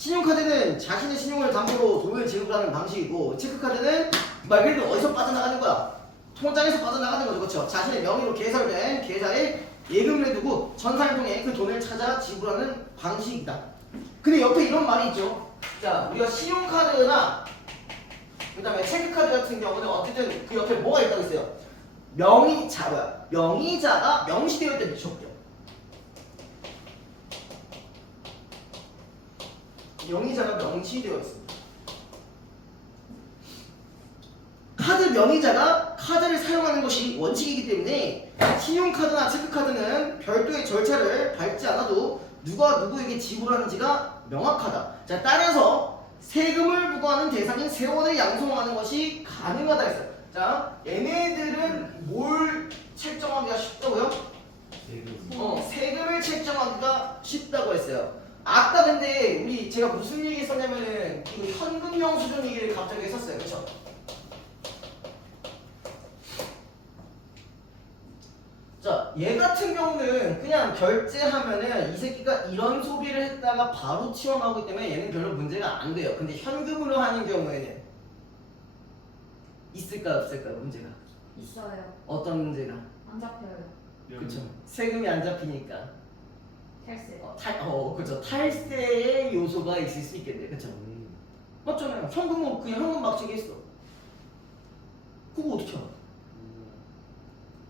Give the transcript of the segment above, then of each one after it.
신용카드는 자신의 신용을 담보로 돈을 지급하는 방식이고 체크카드는 말 그대로 어디서 빠져나가는 거야? 통장에서 빠져나가는 거죠. 그렇죠? 자신의 명의로 개설된 계좌에 예금을 해두고 전산을 통해 그 돈을 찾아 지불하는 방식이다. 근데 옆에 이런 말이 있죠. 자, 우리가 신용카드나 그 다음에 체크카드 같은 경우는 어쨌든 그 옆에 뭐가 있다고 했어요? 명의자가 명시되어 있다는 적격. 명의자가 명시되어 있습니다. 카드 명의자가 카드를 사용하는 것이 원칙이기 때문에 신용카드나 체크카드는 별도의 절차를 밟지 않아도 누가 누구에게 지불하는지가 명확하다. 자, 따라서 세금을 부과하는 대상인 세원을 양성하는 것이 가능하다 했어요. 자, 얘네들은 뭘 책정하기가 쉽다고요? 세금을 책정하기가 쉽다고 했어요. 아까 근데 우리 제가 무슨 얘기 했었냐면은 그 현금 영수증 얘기를 갑자기 했었어요. 그렇죠? 자, 얘 같은 경우는 그냥 결제하면은 이 새끼가 이런 소비를 했다가 바로 튀어나오기 때문에 얘는 별로 문제가 안 돼요. 근데 현금으로 하는 경우에는 있을까 없을까 문제가? 있어요. 어떤 문제가? 안 잡혀요. 그렇죠. 세금이 안 잡히니까. 탈세. 그렇죠. 탈세의 요소가 있을 수 있겠네. 그렇죠. 맞잖아요. 현금은 그냥 현금 막치기 했어. 그거 어떻게 알아?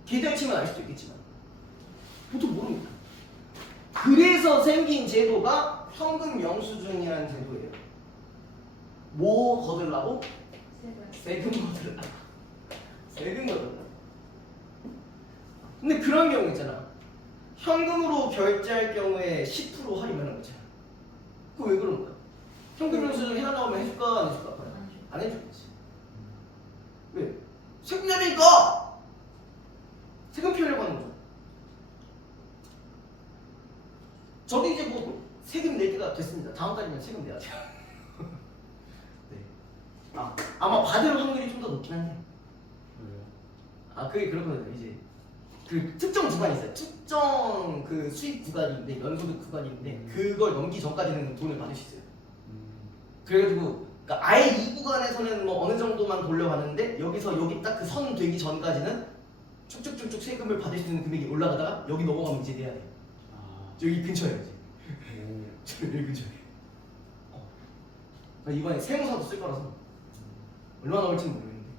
계좌치면 알 수도 있겠지만 보통 모르니까. 그래서 생긴 제도가 현금 영수증이라는 제도예요. 뭐 거들라고? 세금 거들라고. 세금 거들라고. 근데 그런 경우 있잖아. 현금으로 결제할 경우에 10% 할인하는 거잖아. 그거 왜 그런 거야? 현금 영수증 해나 나오면 해줄까 안 해줄까? 안 해주겠지. 왜? 세금 내니까! 세금 피하려고 하는 거죠. 저도 이제 뭐 세금 낼 때가 됐습니다. 다음 달이면 세금 내야 돼요. 네. 아마 받을 확률이 좀 더 높긴 한데. 그게 그렇거든요. 이제 그 특정 구간이 있어요. 특정 그 수익 구간인데 연소득 구간인데 그걸 넘기 전까지는 돈을 받을 수 있어요. 그래가지고 그러니까 아예 이 구간에서는 뭐 어느 정도만 돌려받는데 여기서 여기 딱 그 선 되기 전까지는 쭉쭉쭉쭉 세금을 받을 수 있는 금액이 올라가다가 여기 넘어가면 이제 내야 돼. 여기 근처에야지. 여기 근처에. 그러니까 이번에 세무사도 쓸 거라서 얼마나 올지는 모르겠는데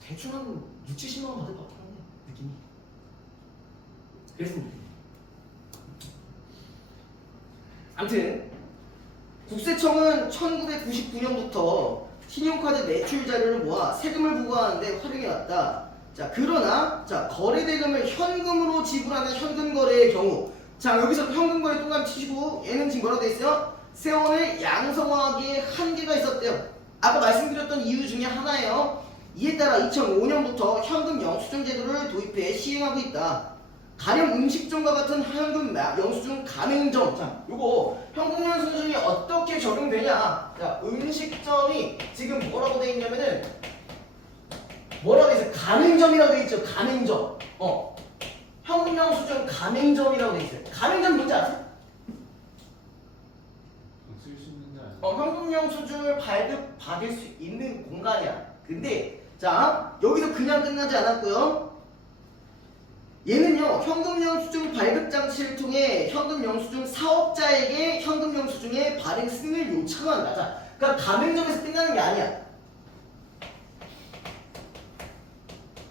대충 한 6, 70만 원 받을 것 같긴 한데 느낌이. 그랬습니다. 아무튼 국세청은 1999년부터 신용카드 매출 자료를 모아 세금을 부과하는데 활용해왔다. 자, 그러나 거래대금을 현금으로 지불하는 현금 거래의 경우, 자 여기서 현금 거래 동그라미 치시고 얘는 지금 뭐라고 돼 있어요? 세원을 양성화하기에 한계가 있었대요. 아까 말씀드렸던 이유 중에 하나예요. 이에 따라 2005년부터 현금 영수증 제도를 도입해 시행하고 있다. 가령 음식점과 같은 현금 영수증 가맹점. 자, 요거 현금 영수증이 어떻게 적용되냐? 자, 음식점이 지금 뭐라고 돼 있냐면은 뭐라고 돼 있어요? 가맹점이라고 돼 있죠. 가맹점. 현금 영수증 가맹점이라고 돼 있어요. 가맹점 뭔지 아세요? 쓸 수 있는 게 아니야. 현금 영수증을 발급받을 수 있는 공간이야. 근데 자, 여기서 그냥 끝나지 않았고요. 얘는요, 현금 영수증 발급 장치를 통해 현금 영수증 사업자에게 현금 영수증의 발행 승인을 요청한다. 자, 그러니까 가맹점에서 끝나는 게 아니야.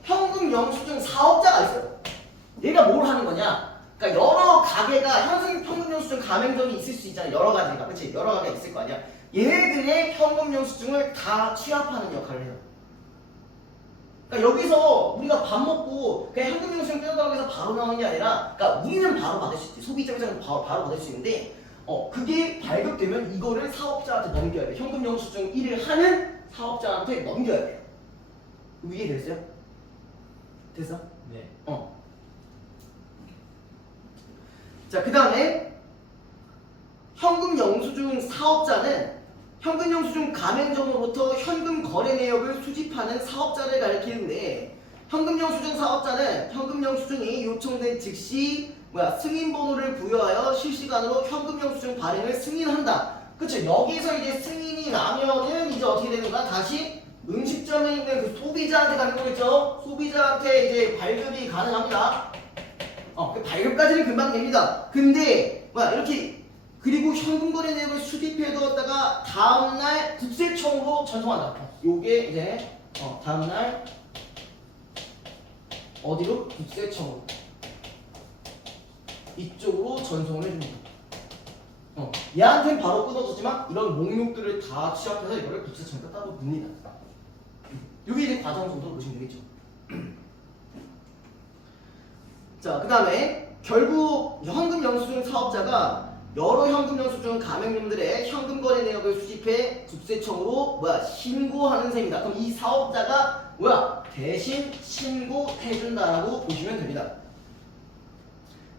현금 영수증 사업자가 있어요. 얘가 뭘 하는 거냐? 그러니까 여러 가게가 현금 영수증 가맹점이 있을 수 있잖아. 여러 가지가, 그렇지? 여러 가게가 있을 거 아니야. 얘네들의 현금 영수증을 다 취합하는 역할을 해요. 그러니까 여기서 우리가 밥 먹고 그냥 현금 영수증 뜯어가고 해서 바로 나오는 게 아니라, 그러니까 우리는 바로 받을 수 있지. 소비 입장에서는 바로 받을 수 있는데, 그게 발급되면 이거를 사업자한테 넘겨야 돼. 현금 영수증 일을 하는 사업자한테 넘겨야 돼. 이해됐어요? 됐어? 네. 자, 그 다음에 현금 영수증 사업자는 현금 영수증 가맹점으로부터 현금 거래 내역을 수집하는 사업자를 가리키는데, 현금 영수증 사업자는 현금 영수증이 요청된 즉시 승인 번호를 부여하여 실시간으로 현금 영수증 발행을 승인한다. 그쵸? 여기서 이제 승인이 나면은 이제 어떻게 되는 거야? 다시 음식점에 있는 그 소비자한테 가는 거겠죠? 소비자한테 이제 발급이 가능합니다. 그 발급까지는 금방 됩니다. 근데 이렇게 그리고 현금 거래 내역을 수집해 두었다가 다음날 국세청으로 전송한다. 요게 이제 다음날 어디로? 국세청으로 이쪽으로 전송을 해줍니다. 얘한테는 바로 끊어졌지만 이런 목록들을 다 취합해서 이거를 국세청에다 따로 봅니다. 요게 이제 과정 정도로 보시면 되겠죠. 자, 그 다음에 결국 현금 영수증 사업자가 여러 현금 영수증 가맹점들의 현금 거래 내역을 수집해 국세청으로 신고하는 셈입니다. 그럼 이 사업자가 대신 신고해준다라고 보시면 됩니다.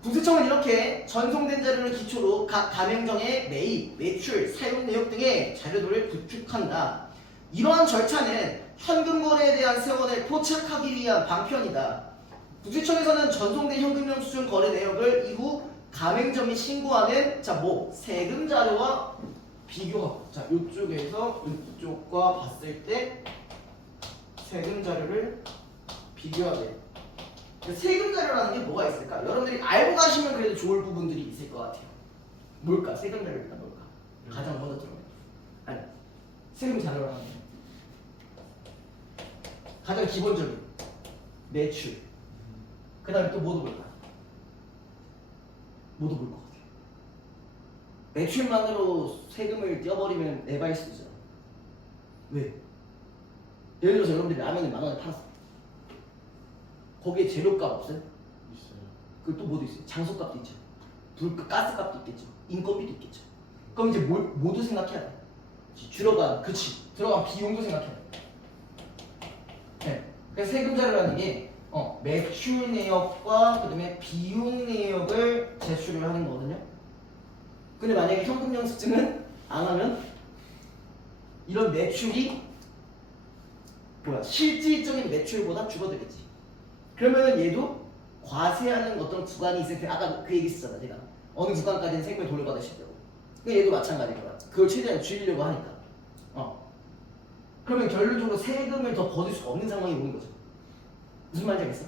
국세청은 이렇게 전송된 자료를 기초로 각 가맹점의 매입, 매출, 사용 내역 등의 자료들을 구축한다. 이러한 절차는 현금 거래에 대한 세원을 포착하기 위한 방편이다. 국세청에서는 전송된 현금 영수증 거래 내역을 이후 가맹점이 신고하는 세금 자료와 비교하고 이쪽에서 이쪽과 봤을 때 세금 자료를 비교하게. 세금 자료라는 게 뭐가 있을까? 여러분들이 알고 가시면 그래도 좋을 부분들이 있을 것 같아요. 뭘까? 세금 자료가 뭘까? 가장 먼저 들어요. 아니, 세금 자료라는 게 가장 기본적인 매출. 그 다음에 또 뭐도 볼까? 뭐도 볼 것 같아요. 매출만으로 세금을 떼어버리면 에바일 수도 있잖아. 왜? 예를 들어서 여러분들이 라면을 10,000원에 팔았어. 거기에 재료값 없어요? 있어요. 그 또 뭐도 있어요? 장소값도 있죠. 불값, 가스값도 있겠죠. 인건비도 있겠죠. 그럼 이제 모두 생각해야 돼. 들어간 비용도 생각해야 돼. 네. 그래서 세금 자료라는 게 매출 내역과 그다음에 비용 내역을 제출을 하는 거거든요. 근데 만약에 현금 영수증은 안 하면 이런 매출이 실질적인 매출보다 줄어들겠지. 그러면은 얘도 과세하는 어떤 구간이 있을 때 아까 그 얘기 했었잖아 제가 어느 구간까지는 세금을 돌려받을 수 있다고. 근데 얘도 마찬가지일 거야. 그걸 최대한 줄이려고 하니까. 그러면 결론적으로 세금을 더 거둘 수 없는 상황이 오는 거죠. 무슨 말인지 알겠어?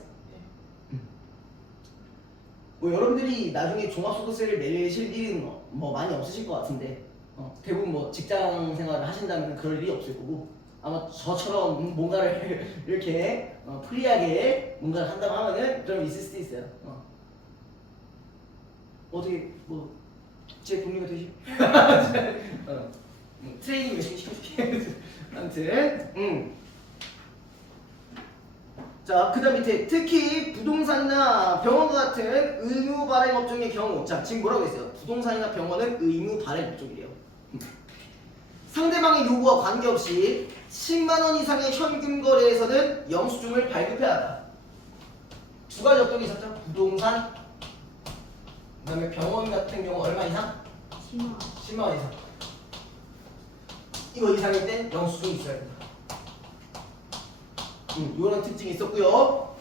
여러분들이 나중에 종합소득세를 내실 일은 많이 없으실 것 같은데 대부분 직장 생활을 하신다면 그럴 일이 없을 거고 아마 저처럼 뭔가를 이렇게 프리하게 뭔가를 한다고 하면은 좀 있을 수도 있어요. 어떻게 제 동료가 되시? 트레이닝 열심히 시켜줄게. 아무튼 자, 그 다음 밑에 특히 부동산이나 병원 같은 의무 발행 업종의 경우 지금 뭐라고 했어요? 부동산이나 병원은 의무 발행 업종이래요. 상대방의 요구와 관계없이 10만원 이상의 현금 거래에서는 영수증을 발급해야 한다. 두 가지 업종이 있었죠? 부동산, 그 다음에 병원 같은 경우 얼마 이상? 10만. 10만원 이상. 이거 이상일 땐 영수증이 있어야 된다. 이런 특징이 있었고요.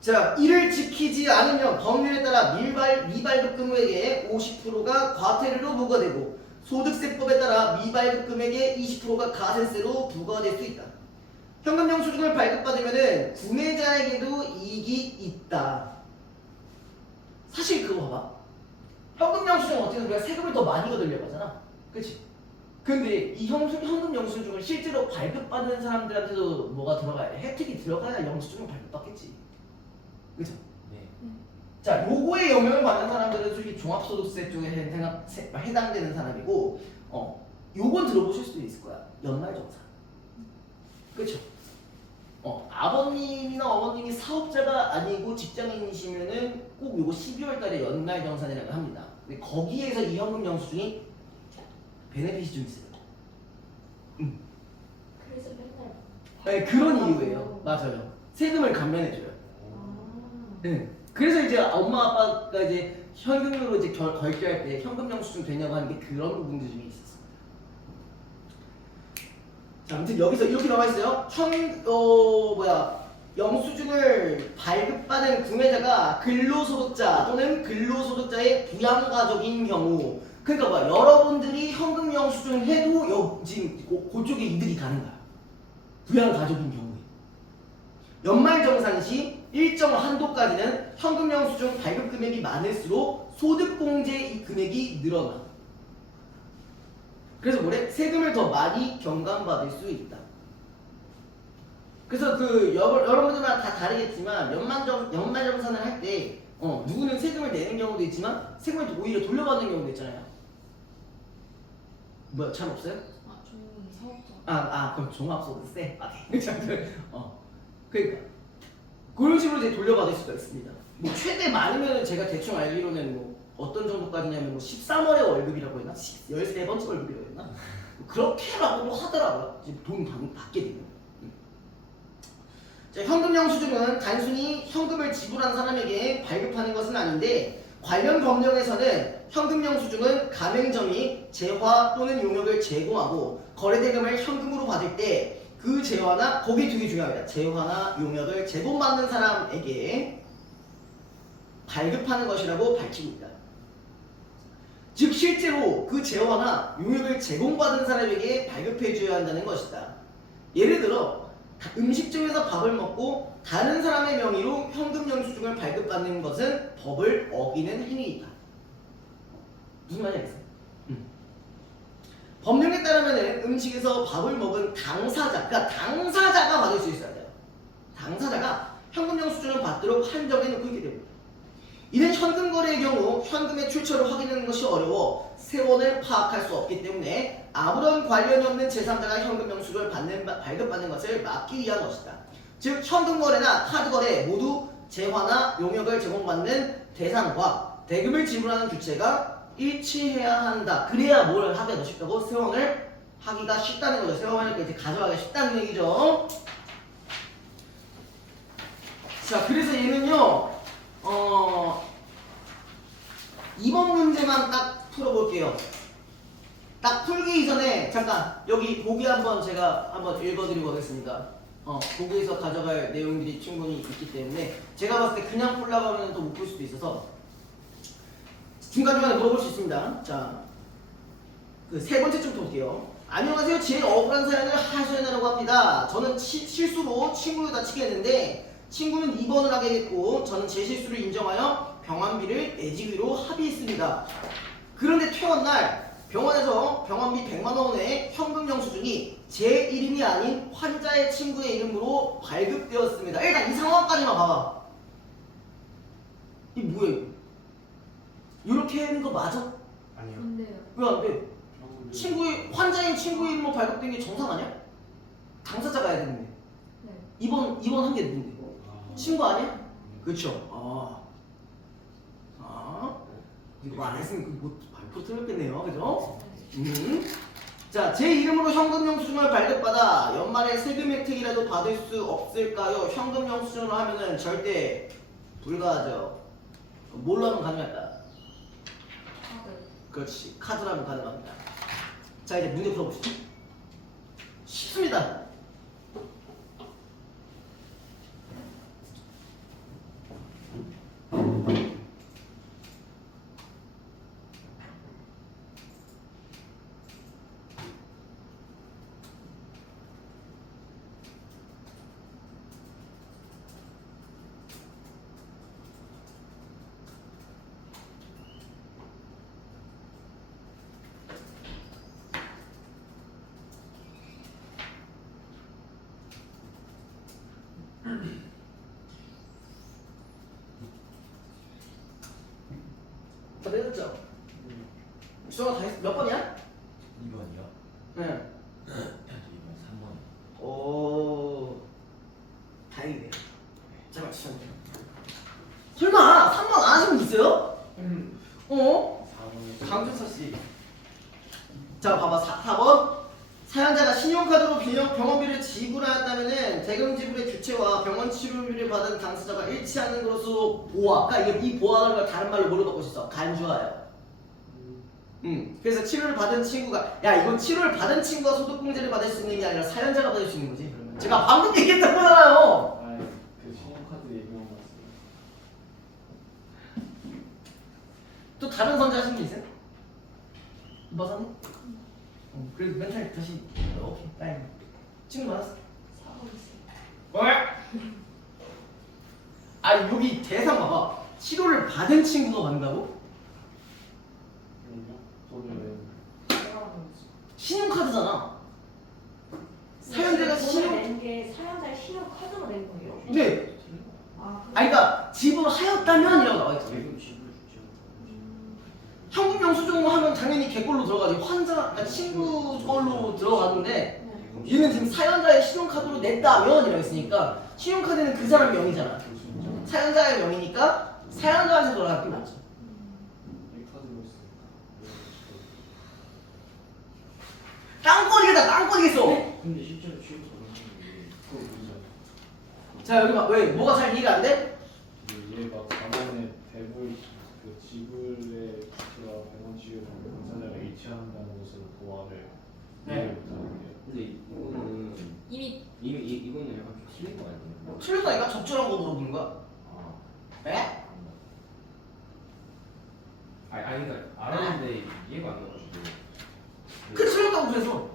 자, 이를 지키지 않으면 법률에 따라 미발급 금액의 50%가 과태료로 부과되고 소득세법에 따라 미발급 금액의 20%가 가산세로 부과될 수 있다. 현금 영수증을 발급받으면 구매자에게도 이익이 있다. 사실 그거 봐봐. 현금 영수증은 어떻게 우리가 세금을 더 많이 거두려고 하잖아. 그치? 근데 이 현금 영수증을 실제로 발급받는 사람들한테도 뭐가 들어가야 돼? 혜택이 들어가야 영수증을 발급받겠지. 그죠? 네. 자, 요거에 영향을 받는 사람들은 솔직히 종합소득세 쪽에 해당되는 사람이고, 요건 들어보실 수도 있을 거야. 연말정산. 그쵸? 아버님이나 어머님이 사업자가 아니고 직장인이시면은 꼭 요거 12월 달에 연말정산이라고 합니다. 근데 거기에서 이 현금 영수증이 베네핏이 좀 있어요. 그래서 맨날. 네, 그런 이유예요. 맞아요. 세금을 감면해줘요. 아. 네. 그래서 이제 엄마 아빠가 이제 현금으로 이제 결제할 때 현금 영수증 되냐고 하는 게 그런 부분들 중에 있었어. 자, 아무튼 여기서 이렇게 나와 있어요. 영수증을 발급받은 구매자가 근로소득자 또는 근로소득자의 부양가족인 경우, 그러니까 뭐야, 여러분들이 현금 영수증 해도 지금 그쪽에 이득이 가는 거야. 부양가족인 경우에. 연말정산 시 일정 한도까지는 현금 영수증 발급 금액이 많을수록 소득공제 이 금액이 늘어나. 그래서 뭐래? 세금을 더 많이 경감받을 수 있다. 그래서 여러분들마다 다 다르겠지만 연말정산을 할 때 누구는 세금을 내는 경우도 있지만 세금을 오히려 돌려받는 경우도 있잖아요. 뭐야, 참 없어요? 아, 저는 사업자. 그럼 종합소득세. 그러니까 그런 식으로 이제 돌려받을 수가 있습니다. 뭐 최대 많으면 제가 대충 알기로는 뭐 어떤 정도까지냐면 뭐 13월의 월급이라고 했나? 13번째 월급이라고 했나? 뭐 그렇게라고 하더라고요. 이제 돈 받게 되면. 자, 현금 영수증은 단순히 현금을 지불한 사람에게 발급하는 것은 아닌데, 관련 법령에서는 현금 영수증은 가맹점이 재화 또는 용역을 제공하고 거래대금을 현금으로 받을 때 그 재화나, 거기 되게 중요합니다. 재화나 용역을 제공받는 사람에게 발급하는 것이라고 밝히고 있다. 즉 실제로 그 재화나 용역을 제공받은 사람에게 발급해줘야 한다는 것이다. 예를 들어 음식점에서 밥을 먹고 다른 사람의 명의로 현금 영수증을 발급받는 것은 법을 어기는 행위이다. 무슨 말인지 알겠어요? 법령에 따르면 음식에서 밥을 먹은 당사자가 받을 수 있어야 돼요. 당사자가 현금 영수증을 받도록 한정해 놓고 있게 됩니다. 이는 현금 거래의 경우 현금의 출처를 확인하는 것이 어려워 세원을 파악할 수 없기 때문에 아무런 관련이 없는 제3자가 현금 영수증을 발급받는 것을 막기 위한 것이다. 즉 현금 거래나 카드 거래 모두 재화나 용역을 제공받는 대상과 대금을 지불하는 주체가 일치해야 한다. 그래야 뭘 하기가 더 쉽다고? 세원을 하기가 쉽다는 거죠. 세원을 이제 가져가기가 쉽다는 얘기죠. 자, 그래서 얘는요, 이번 문제만 딱 풀어볼게요. 딱 풀기 이전에 잠깐 여기 보기 제가 한번 읽어드리고 가겠습니다. 보기에서 가져갈 내용들이 충분히 있기 때문에 제가 봤을 때 그냥 풀라고 하면 또 못 풀 수도 있어서 중간중간에 물어볼 수 있습니다. 자, 그 세 번째 좀 볼게요. 안녕하세요. 제일 억울한 사연을 하소연하라고 합니다. 저는 실수로 친구를 다치게 했는데 친구는 입원을 하게 됐고 저는 제 실수를 인정하여 병원비를 내주기로 합의했습니다. 그런데 퇴원 날 병원에서 병원비 100만 원의 현금 영수증이 제 이름이 아닌 환자의 친구의 이름으로 발급되었습니다. 일단 이 상황까지만 봐봐. 이게 뭐야 이거? 이렇게 하는 거 맞아? 아니요. 근데요. 왜 안 돼? 환자인 친구의 이름으로 발급된 게 정상 아니야? 당사자가 해야 되는데. 네. 입원한 게 누군데? 친구 아니야? 그렇죠. 이거 안 했으면 뭐 발표 틀렸겠네요. 그죠? 자, 제 이름으로 현금 영수증을 발급받아 연말에 세금 혜택이라도 받을 수 없을까요? 현금 영수증으로 하면은 절대 불가하죠. 뭘로 하면 가능할까? 카드. 그렇지. 카드로 하면 가능합니다. 자, 이제 문제 풀어보시죠. 쉽습니다. 다 내렸죠? 수영아 다 했어. 몇 번이야? 2번이요? 네. 2번 3번. 오, 다행이네. 잠깐 주세요. 설마 3번 안 하신 분 있어요? 4번이 강준서 씨. 자, 봐봐. 4번. 사연자가 신용카드로 병원비를 지불하였다면은 대금 지불의 주체와 병원 치료비를 받은 당사자가 일치하는 것으로 보아. 그러니까 이 보아라는 걸 다른 말로 뭐로 바꿀 수 있어? 간주하여. 그래서 치료를 받은 친구가, 야, 이건 치료를 받은 친구가 소득공제를 받을 수 있는 게 아니라 사연자가 받을 수 있는 거지. 그러면 제가 방금 얘기했던 거잖아요. 다른 선자 하신 분 있어요? 이바사님? 그래도 멘탈 다시 오케이 다행. 친구 많았어? 4번 있어요. 왜? 아 여기 대상 봐봐. 치료를 받은 친구가 받는다고? 저는 내가 하는 거지. 신용카드잖아. 사연자가 신용 낸게 사연자의 신용 카드로 낸 거예요? 네. 아, 아니 그러니까 지불하였다면이라고 나와있어. 지금 집을 주지 현금 영수증으로 하면 당연히 개꼴로 들어가지. 환자 그러니까 친구 걸로 들어가는데 네. 얘는 지금 사연자의 신용카드로 냈다면 이라고 했으니까 신용카드는 그 사람 명의잖아. 사연자의 명의니까 사연자한테 돌아갈 게 맞죠. 이 카드로 했으니까. 땅거리겠다 땅거리겠어. 근데 실제로 취업 전화하는 그거 문제. 자 여기 봐. 왜? 뭐가 잘 이해가 안 돼? 얘막 자본의 배분 그 지불의 부채가 100원 지급 당사자가 일치한다는 것으로 보아를 네. 이해를 못하는 게. 근데 이거는 이미 이거는 약간 좀 틀린 거 아니에요? 틀렸다니까 적절한 거 물어보는 거야. 아, 에? 아니 그러니까 알았는데 이해가 안 나가지고. 그 틀렸다고 그래서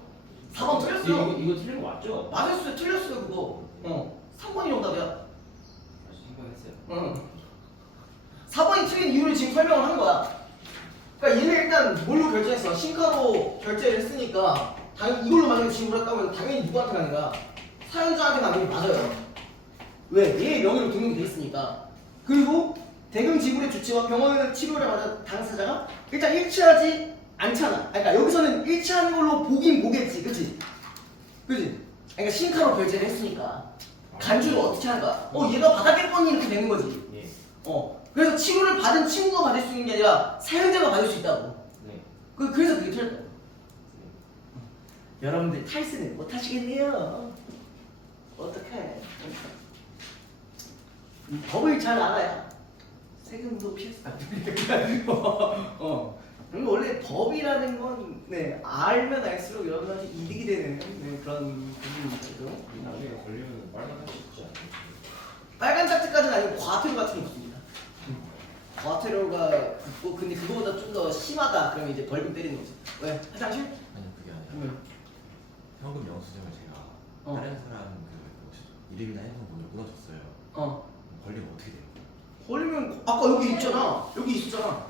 4번 틀렸어. 이거 틀린 거 맞죠? 맞았어요. 틀렸어요 그거. 3번이 정답이야. 다시 생각했어요. 응. 4번이 틀린 이유를 지금 설명을 한 거야. 그러니까 얘는 일단 뭘로 결제했어? 신카로 결제를 했으니까 당연히 이걸로 만약에 지불했다면 당연히 누구한테 가는 거야? 사연자한테 가는 게 맞아요. 왜? 얘의 명의로 등록이 돼 있으니까. 그리고 대금 지불의 주체와 병원을 치료를 받은 당사자가 일단 일치하지 않잖아. 그러니까 여기서는 일치하는 걸로 보긴 보겠지, 그렇지? 그렇지? 그러니까 신카로 결제를 했으니까 간주를 어떻게 하는가? 얘가 받았겠거니 이렇게 되는 거지. 예. 그래서 치료를 받은 친구가 받을 수 있는 게 아니라 사용자가 받을 수 있다고. 네. 그래서 그게 틀렸다고. 여러분들 탈스는 못 하시겠네요. 어떡해. 이 법을 잘 알아야 세금도 피할 수 그리고 원래 법이라는 건 알면 알수록 여러분한테 이득이 되는 그런 부분이죠. 나중에 걸리면 빨간 할수 있지 않나요? 빨간 짝지까지는 아니고 과태료 같은 게 있습니다. 과태료가 있고 근데 그거보다 좀 더 심하다 그러면 이제 벌금 때리는 거지. 왜? 화장실? 아니 그게 아니라 왜? 현금 영수증을 제가 다른 사람 그 이름이나 핸드폰번호를 끊어줬어요. 걸리면 어떻게 돼요? 걸리면 아까 여기 있잖아. 여기 있었잖아.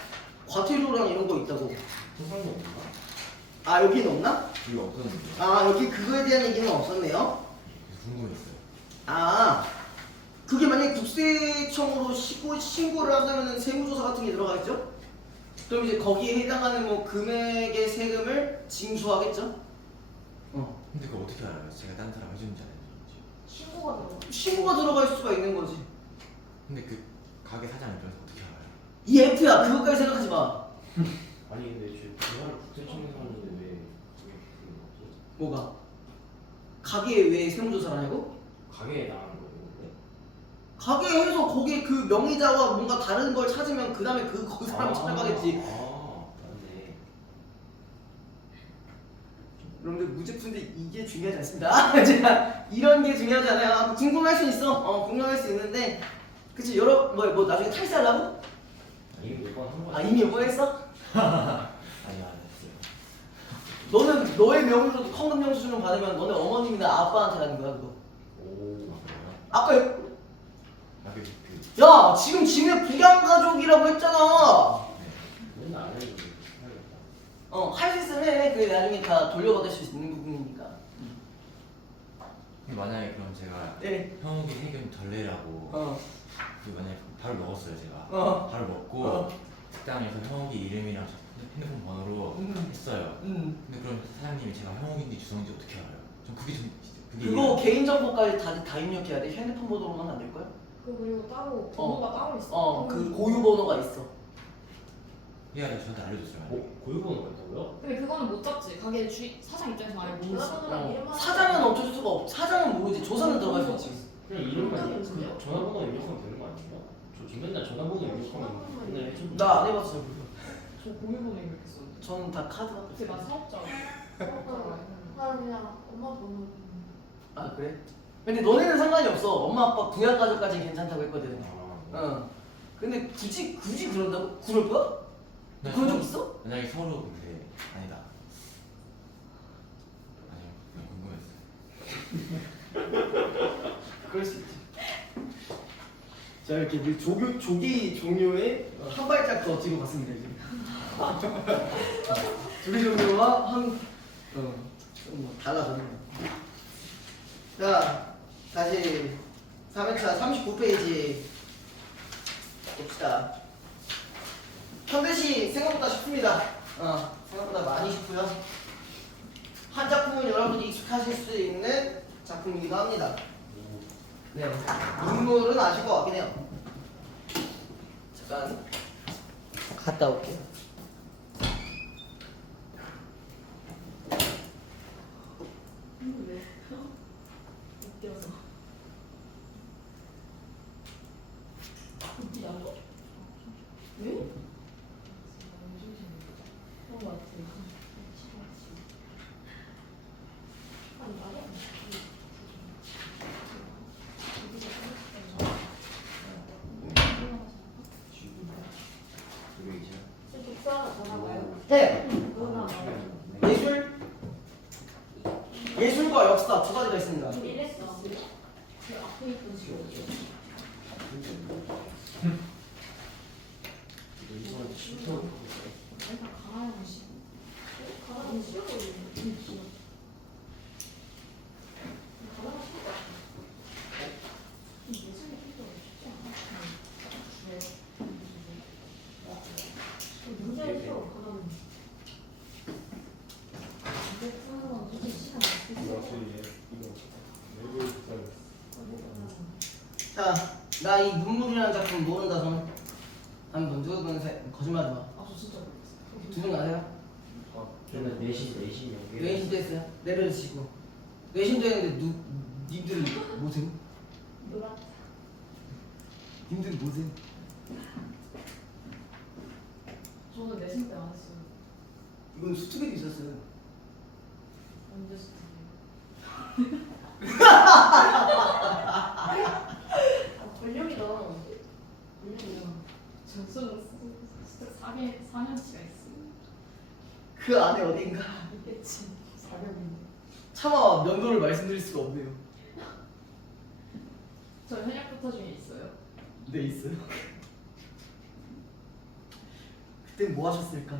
과태료랑 이런 거 있다고. 통상도 없나? 아 여기는 없나? 이거 없었는데 아 여기 그거에 대한 얘기는 없었네요. 그래서 궁금했어요. 아 그게 만약에 국세청으로 신고를 한다면 세무조사 같은 게 들어가겠죠? 그럼 이제 거기에 해당하는 뭐 금액의 세금을 징수하겠죠? 근데 그거 어떻게 알아요? 제가 다른 사람 해주는지 안 해주는지. 신고가 들어. 신고가 들어갈 수가 있는 거지. 근데 그 가게 사장 입장에서 어떻게 알아요? 이 F야. 그것까지 생각하지 마. 아니 근데 제 전화를 국세청에서 하는데 왜 그게 없지? 뭐가? 가게에 왜 세무조사를 하냐고? 가게에 나가는 거예요. 근데? 가게에서 거기에 그 명의자와 뭔가 다른 걸 찾으면 그 다음에 거기 사람 찾아가겠지. 맞네. 여러분들 무제품인데 이게 중요하지 않습니다. 제가 이런 게 중요하지 않아요. 궁금할 수 있어. 궁금할 수 있는데 그치 뭐 나중에 탈세하려고? 이미 몇번 한 거야. 아 이미 요구했어? 아니 안 했어요. 너는 너의 명의로 헌금 영수증을 받으면 너네 어머님이나 아빠한테 가는 거야 그거. 오. 아까 아 그 야 지금 지네 부양 가족이라고 했잖아. 맨날 안 해도 해야겠다. 할 수 있으면 해. 그게 나중에 다 돌려받을 수 있는 부분이니까. 만약에 그럼 제가 네. 현욱이 해금 전례라고 그 만약에 바로 먹었어요 제가. 바로 먹고 식당에서 현욱이 이름이랑 핸드폰 번호로 했어요. 근데 그럼 사장님이 제가 현욱인지 주성인지 어떻게 알아요? 전 그게 좀 그게 그거 개인정보까지 다 입력해야 돼. 핸드폰 번호로만 안 될 거야? 그리고 따로 번호가 따로 있어. 그 고유 번호가 있어. 이해가 저한테 알려줬어요. 만약에. 고유번호가 있다고요? 근데 그거는 못 잡지. 가게 사장 입장에서 아예 모르지. 전화번호랑 이름 하나. 사장은 어쩔 수가 없. 사장은 모르지. 조사는 들어갈 수 있지. 그냥 이름만 그냥 그냥 전화번호 입력하면 되는 거 아니에요? 저 맨날 전화번호 입력하면 맨날 해준다. 나 안 해봤어. 저 공유번호 입력했어. 저는 다 카드 갖고 그때 난 사업자가. 나는 그냥 엄마 번호. 아 그래? 근데 너네는 상관이 없어. 엄마 아빠 부양 가족까지는 괜찮다고 했거든. 아, 근데 굳이 그런다고? 그럴 거야? 그런 적 있어? 만약에 서로 근데 아니다. 아니요, 그냥 궁금했어요. 그럴 수 있지. 자 이렇게 우리 조기 종료의 한 발짝 더 뒤로 갔습니다 이제. 조기 종료와 좀 달라졌네요. 자 다시 3회차 39페이지 봅시다. 현대시 생각보다 쉽습니다. 생각보다 많이 쉽고요. 한 작품은 여러분이 익숙하실 수 있는 작품이기도 합니다. 네, 인물은 아실 것 같긴 해요. 잠깐 갔다 올게요. 왜? 웃겨서. 웃기지 않아? 왜? 그런 거 같아. 아니 말이 안 돼. 그게 이제 독서 전화 와요. 네, 누나 예술과 역사 두 가지가 있습니다. 이랬어. 그 앞에 있던 지워줘. 내가 가라앉은 시. 가만히 쉬어 보이네. 가만히 쉬어. 예술이 필요가 쉽지 않아. 왜? 문제를 쉬어. 가만히. 이제 푸는 건 솔직히 시간 이거 없겠어. 이거 레벨 비싸요. 자, 나 이 눈물이라는 작품 모른다 손. 한분 두분 셋. 거짓말하지 마. 아, 저 진짜 모르겠어. 두 분 아세요? 저는 내신 연계. 내신도 했어요. 내려주시고. 내신도 했는데 님들이 뭐세요? 노랗다. 님들이 뭐세요? 저는 내신 때 안 했어요. 이건 수특에도 있었어요. 언제 수트예요? 권력이다. 전수는 진짜 4년치가 있어. 그 안에 어딘가 있겠지. 400인데. 차마 면도를 말씀드릴 수가 없네요. 저 현역부터 중에 있어요. 네 있어요. 그때 뭐 하셨을까?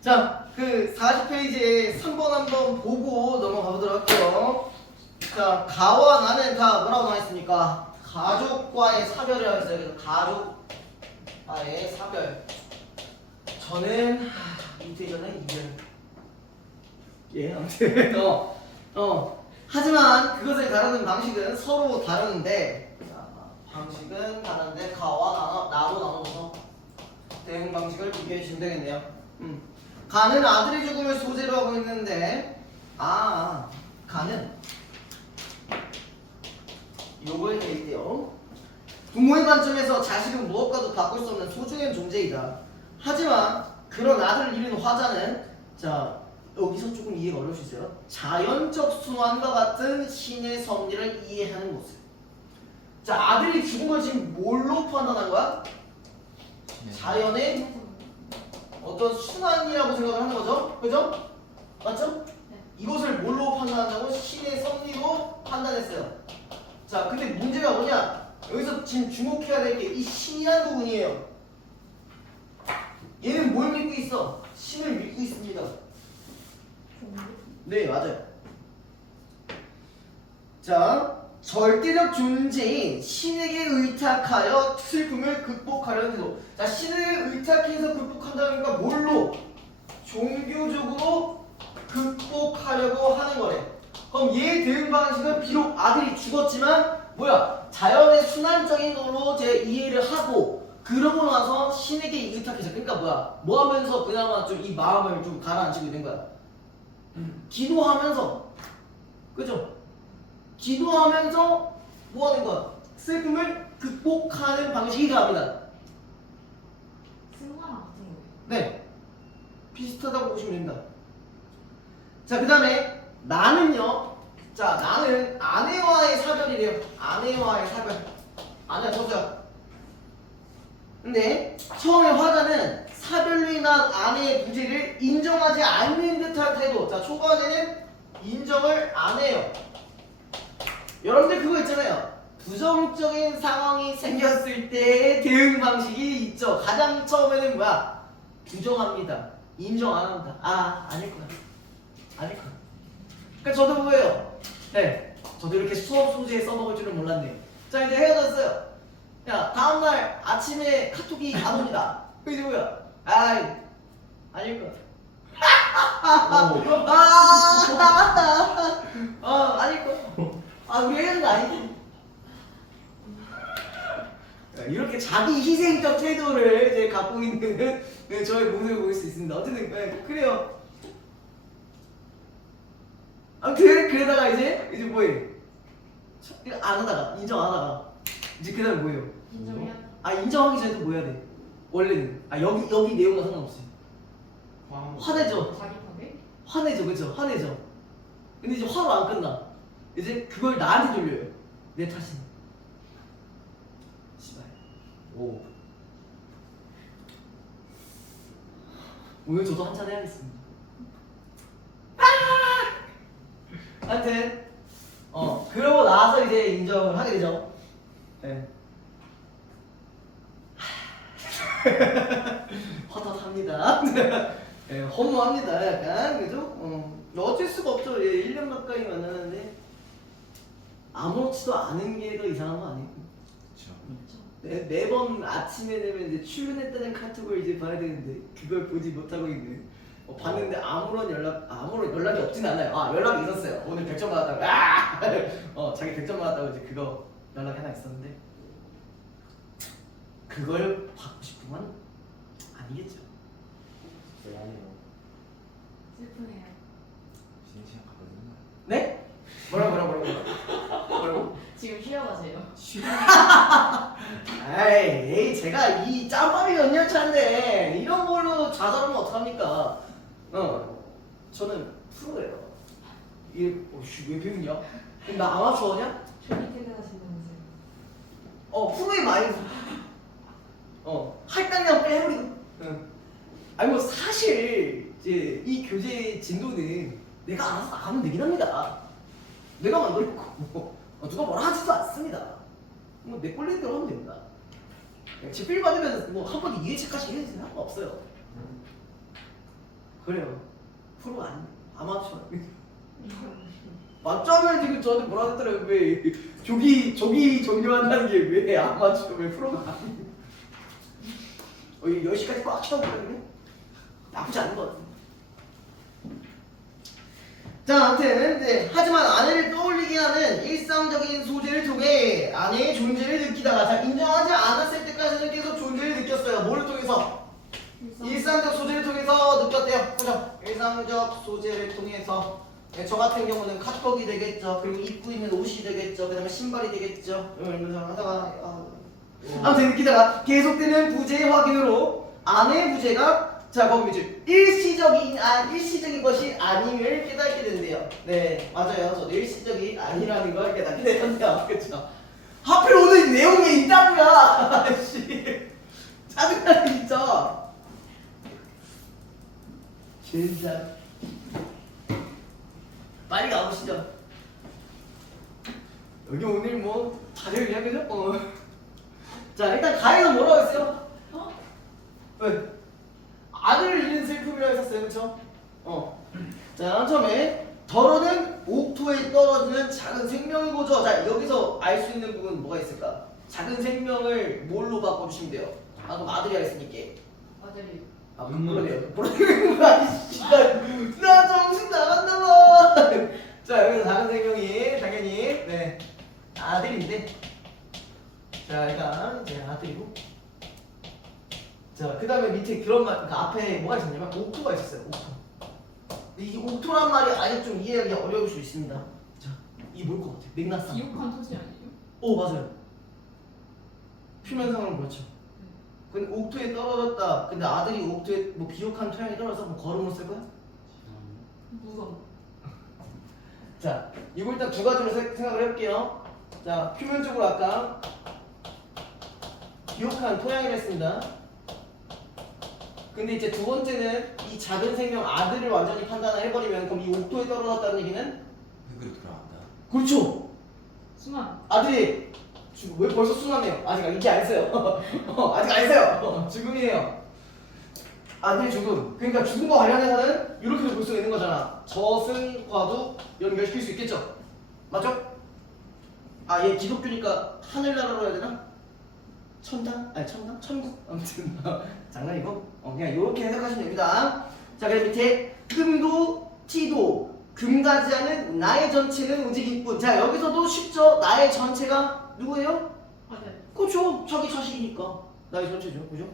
자, 그 40페이지에 3번 한번 보고 넘어가 보도록 할게요. 자, 가와 나는 다 뭐라고 나와 있습니까? 가족과의 사별이라고 했어요. 그래서 가족과의 사별. 저는 이태전의 이별. 예, 아무튼 하지만 그것을 다루는 방식은 서로 다르는데, 자, 방식은 다른데 가와 나로 나눠서 대응 방식을 비교해 주시면 되겠네요. 가는 아들의 죽음을 소재로 하고 있는데, 가는 요걸 얘기해요. 부모의 관점에서 자식은 무엇과도 바꿀 수 없는 소중한 존재이다. 하지만 그런 아들을 잃은 화자는, 자, 여기서 조금 이해가 어려울 수 있어요. 자연적 순환과 같은 신의 섭리를 이해하는 모습. 자, 아들이 죽은 걸 지금 뭘로 판단한 거야? 자연의 어떤 순환이라고 생각을 하는 거죠? 그죠? 맞죠? 네. 이것을 뭘로 판단한다고? 신의 섭리로 판단했어요. 자, 근데 문제가 뭐냐? 여기서 지금 주목해야 될 게 이 신이라는 부분이에요. 얘는 뭘 믿고 있어? 신을 믿고 있습니다. 네, 맞아요. 자, 절대적 존재인 신에게 의탁하여 슬픔을 극복하려는 태도. 자, 신을 의탁해서 극복한다니까 뭘로? 종교적으로 극복하려고 하는 거래. 그럼 얘 대응 방식은 비록 아들이 죽었지만 뭐야? 자연의 순환적인 거로 제 이해를 하고 그러고 나서 신에게 의탁해서, 그러니까 뭐야? 뭐 하면서 그나마 좀 이 마음을 좀 가라앉히고 있는 거야? 기도하면서, 그죠? 기도하면서 뭐 하는 거야? 슬픔을 극복하는 방식이 갑니다. 승마랑 같은 거예요. 네, 비슷하다고 보시면 됩니다. 자, 그 다음에 나는요. 자, 나는 아내와의 사별이래요. 아내와의 사별. 아내가 졌어요. 근데 처음에 화자는 사별로 인한 아내의 부재를 인정하지 않는 듯한 태도. 자, 초반에는 인정을 안 해요. 여러분들 그거 있잖아요. 부정적인 상황이 생겼을 때의 대응 방식이 있죠. 가장 처음에는 뭐야? 부정합니다. 인정 안 합니다. 아, 아닐 거야. 아닐 거야. 그러니까 저도 뭐예요? 네, 저도 이렇게 수업 소재에 써먹을 줄은 몰랐네. 자, 이제 헤어졌어요. 야, 다음날 아침에 카톡이 안 옵니다. 그게 뭐야? 아이, 아닐 거야. 아닐 거야. 아, 우리 헤어진 거 아니지? 이렇게 자기 희생적 태도를 이제 갖고 있는 네, 저의 모습을 보일 수 있습니다. 어쨌든 네, 그래요. 아무튼 그러다가 이제 뭐해? 안 하다가 인정 안 하다가 이제 그다음에 뭐예요? 인정해야 아, 인정하기 전에 또 뭐 해야 돼? 원래는 여기 내용과 상관없이 화내죠. 자기 파괴? 화내죠, 그쵸? 화내죠. 근데 이제 화로 안 끝나. 이제 그걸 나한테 돌려요. 내 탓이네. 씨발. 오. 오늘 저도 한잔 해야겠습니다. 하여튼 그러고 나서 이제 인정을 하게 되죠. 네. 허덕합니다. 네, 허무합니다. 약간 그죠? 어쩔 수가 없죠. 예, 1년 가까이 만나는데 아무렇지도 않은 게 더 이상한 거 아니에요? 그렇죠. 매번 아침에 되면 이제 출근했다는 카톡을 이제 봐야 되는데 그걸 보지 못하고 있는. 봤는데 아무런 연락이 없진 않아요. 아, 연락이 있었어요. 오늘 100점 받았다고. 자기 100점 받았다고 이제 그거 연락이 하나 있었는데 그걸 받고 싶은 건 아니겠죠. 네, 아니요. 슬프네요. 진행 시간 가거든요. 네? 뭐라고? 지금 쉬어가세요. 에이, 제가 이 짬밥이 연년차인데 이런 걸로 자살하면 어떡합니까? 저는 프로예요. 이게 왜 배우냐? 나 아마추어냐? 조기 퇴근하신다면서요. 프로의 마인드. 할당량 빨리 해버리고. 아니 뭐 사실 이제 이 교재 진도는 내가 알아서 나가면 되긴 합니다. 내가 만들고 누가 뭐라 하지도 않습니다. 뭐 내 꼴리는 대로 하면 됩니다. 집필 받으면 뭐 한 번 이해체까지 해야 되는 거 없어요. 그래요. 프로가 아니 아마추어. 맞잖아요. 지금 저한테 뭐라 하더라고요. 왜 조기 종료한다는 게 왜 아마추어 왜 프로가 아니? 10시까지 꽉 채워버리네? 나쁘지 않은 것 같아. 자, 아무튼 네. 하지만 아내를 떠올리게 하는 일상적인 소재를 통해 아내의 존재를 느끼다가 자, 인정하지 않았을 때까지는 계속 존재를 느꼈어요. 뭐를 통해서? 일상적 소재를 통해서 느꼈대요. 그죠? 일상적 소재를 통해서 네, 저 같은 경우는 카톡이 되겠죠. 그리고 입고 있는 옷이 되겠죠. 그 다음에 신발이 되겠죠. 이러면서 하다가 아무튼 느끼다가 계속되는 부재의 확인으로 아내의 부재가 자, 그럼 이제 일시적인 것이 아님을 깨닫게 된대요. 네, 맞아요. 저도 일시적이 아니라는 걸 깨닫게 되었네요. 그쵸? 하필 오늘 내용에 있다고요. 씨, 짜증나네 진짜. 진짜. 빨리 가보시죠. 여기 오늘 뭐 다들 그냥 그죠? 자, 일단 가에는 뭐라고 했어요? 왜? 아들을 잃는 슬픔이라고 했었어요, 그쵸? 자, 처음에 덜어는 옥토에 떨어지는 작은 생명이고죠. 자, 여기서 알 수 있는 부분은 뭐가 있을까? 작은 생명을 뭘로 바꿔주시면 돼요? 방금 아들이라 했으니까. 아들이 그러네요. 뭐라는 나 정신 나갔나봐. 자, 여기서 작은 생명이 당연히 네 아들인데, 자, 일단 이제 아들이고. 자, 그 다음에 밑에 그런 말, 그 앞에 뭐가 있었냐면 옥토가 있었어요. 옥토. 이 옥토란 말이 아예 좀 이해하기 어려울 수 있습니다. 자, 이게 뭘 것 같아요? 맥락상. 기억한 토지 아니에요? 맞아요. 표면상으로는 그렇죠. 근데 옥토에 떨어졌다. 근데 아들이 옥토에 뭐 비옥한 토양에 떨어져서 뭐 걸음을 쓸 거야? 무서워. 자, 이거 일단 두 가지로 생각을 해볼게요. 자, 표면적으로 아까 비옥한 토양이라 했습니다. 근데 이제 두 번째는 이 작은 생명 아들을 완전히 판단을 해버리면 그럼 이 옥토에 떨어졌다는 얘기는 흙으로 돌아간다. 그렇죠. 순환. 아들이 지금 왜 벌써 순하네요. 아직 이게 안 했어요. 아직 안 했어요. 죽음이에요. 아들이 죽음. 그러니까 죽음과 관련해서는 이렇게도 볼 수가 있는 거잖아. 저승과도 연결시킬 수 있겠죠. 맞죠? 아, 얘 기독교니까 하늘나라로 해야 되나? 천당? 아니 천당? 천국? 아무튼 장난이고 그냥 이렇게 해석하시면 됩니다. 자, 그럼 밑에 금도 티도 금가지 않은 나의 전체는 오직 이뿐. 자, 여기서도 쉽죠? 나의 전체가 누구예요? 아들. 그렇죠. 자기 자식이니까 나의 전체죠. 그죠?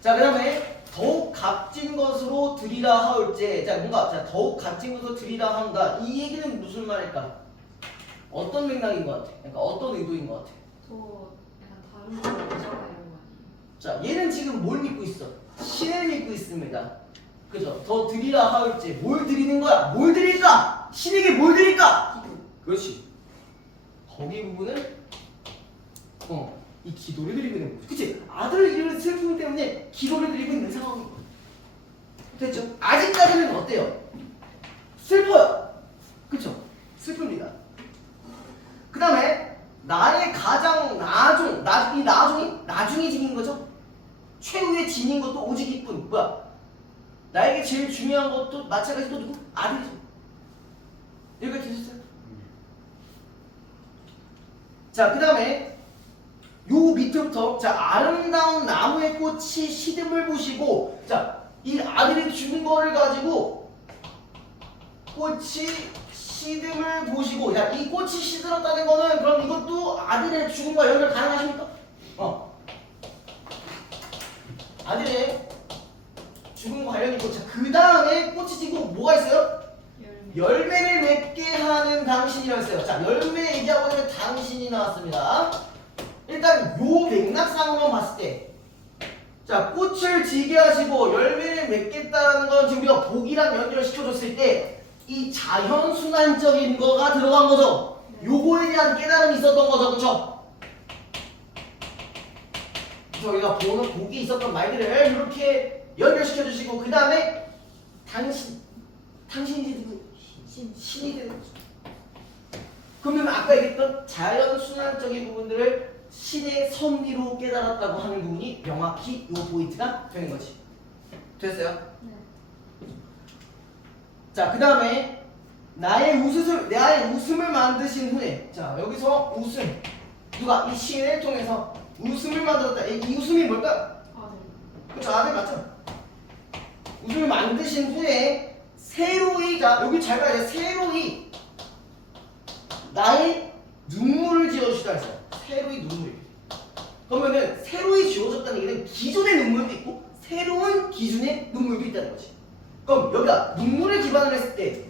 자, 그 다음에 더욱 값진 것으로 드리라 하올제. 자, 뭔가 더욱 값진 것으로 드리라 한다. 이 얘기는 무슨 말일까? 어떤 맥락인 것 같아? 그러니까 어떤 의도인 것 같아? 저 약간 다른 거 보셔야 이런 거 아니에요? 자, 얘는 지금 뭘 믿고 있어? 신을 믿고 있습니다. 그죠? 더 드리라 하올지. 뭘 드리는 거야? 뭘 드릴까? 신에게 뭘 드릴까? 기도. 그렇지. 거기 부분은 이 기도를 드리고 있는 거지. 그치? 아들을 잃은 슬픔 때문에 기도를 드리고 있는 상황인 거야. 됐죠? 아직까지는 어때요? 슬퍼요. 그쵸? 슬픕니다. 그 다음에 나의 가장 이 나중이 진인 거죠? 최후의 진인 것도 오직 이뿐. 뭐야? 나에게 제일 중요한 것도 마찬가지로 누구? 아들이죠. 여기까지 되셨어요? 자, 그 다음에 요 밑부터 자, 아름다운 나무의 꽃이 시듬을 보시고, 자, 이 아들이 죽은 거를 가지고 꽃이 시듬을 보시고, 자, 이 꽃이 시들었다는 거는 그럼 이것도 아들의 죽음과 연결 가능하십니까? 아들의 죽음과 관련이 있고, 자, 그 다음에 꽃이 지고 뭐가 있어요? 열매를 맺게 하는 당신이라고 했어요. 자, 열매 얘기하고 있는 당신이 나왔습니다. 일단 요 맥락상으로만 봤을 때, 자, 꽃을 지게 하시고 열매를 맺겠다는 건 지금 우리가 복이랑 연결시켜줬을 때 이 자연순환적인 거가 들어간 거죠. 요거에 대한 깨달음이 있었던 거죠. 그쵸? 저희가 보는 복이 있었던 말들을 이렇게 연결시켜주시고, 그 다음에 당신이 누구? 신이 되는 거죠. 그러면 아까 얘기했던 자연순환적인 부분들을 신의 섭리로 깨달았다고 하는 부분이 명확히 이 포인트가 되는 거지. 됐어요? 네. 자, 그 다음에 나의 웃음을 만드신 후에, 자, 여기서 웃음, 누가 이 시인을 통해서 웃음을 만들었다. 이 웃음이 뭘까? 아들. 그쵸, 아들 맞죠? 웃음을 만드신 후에 새로이, 자, 여기 잘 봐야 돼. 새로이 나의 눈물을 지어주시다 했어요. 새로이 눈물. 그러면은 새로이 지어졌다는 얘기는 기존의 눈물도 있고 새로운 기준의 눈물도 있다는 거지. 그럼 여기가 눈물을 기반으로 했을 때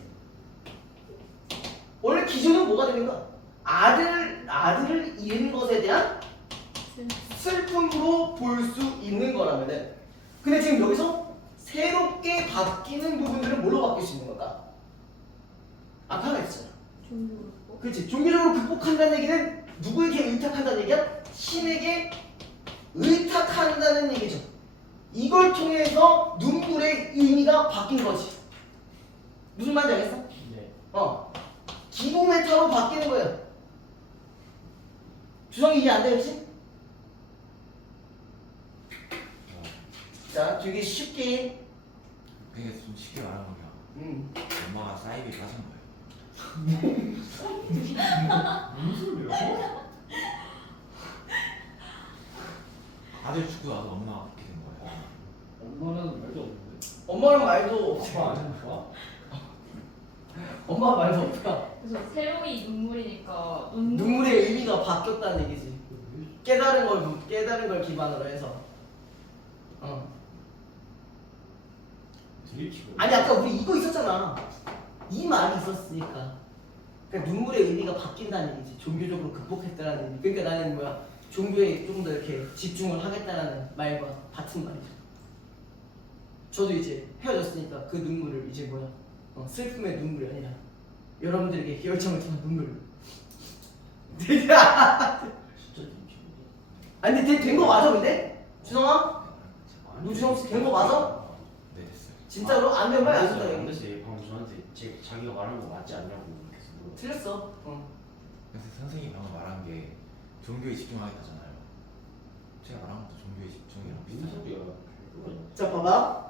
원래 기준은 뭐가 되는 거야? 아들을 잃은 것에 대한 슬픔으로 볼 수 있는 거라면은, 근데 지금 여기서 새롭게 바뀌는 부분들은 뭘로 바뀔 수 있는 걸까? 아까 하나 있잖아. 종교. 그렇지. 종교적으로 극복한다는 얘기는 누구에게 의탁한다는 얘기야? 신에게 의탁한다는 얘기죠. 이걸 통해서 눈물의 의미가 바뀐 거지. 무슨 말인지 알겠어? 네. 기도 메타로 바뀌는 거예요. 주성이 이해 안 돼요, 혹시? 자, 되게 쉽게. 그게 좀 쉽게 말하면 엄마가 사이비 빠진 거예요. 무슨 소리야? 아들 죽고 나서 엄마가 그렇게 된 거예요. 엄마라는 말도 없는데. 엄마랑 말도 없지. 아빠 아니니까. 엄마 말도 없다. 그래서 새로이 눈물이니까 눈물의 의미가 바뀌었다는 얘기지. 깨달은 걸 기반으로 해서. 되게 키워. 아니, 아까 우리 이거 있었잖아. 이 말이 있었으니까. 그러니까 눈물의 의미가 바뀐다는 얘기지. 종교적으로 극복했다는 의미. 그러니까 나는 뭐야, 종교에 조금 더 이렇게 집중을 하겠다는 말과 같은 말이죠. 저도 이제 헤어졌으니까 그 눈물을 이제 뭐야, 슬픔의 눈물이 아니라 여러분들에게 열정을 통한 눈물. 진짜 좀 키운데. 아니 근데 된 거 맞아 근데? 주성아? 아니 노준영 씨 된 거 맞아? 네 됐어요. 진짜로? 안 된 거야? 안 됐어요. 됐다 안 여기. 됐어요. 방금 저한테 자기가 말한 거 맞지 않냐고 계속 물어봤어요. 틀렸어. 그래서 선생님이 방금 말한 게 종교에 집중하겠다잖아요. 제가 말한 것도 종교에 집중이랑 무슨 비슷하죠. 소리야? 그건 자 봐봐.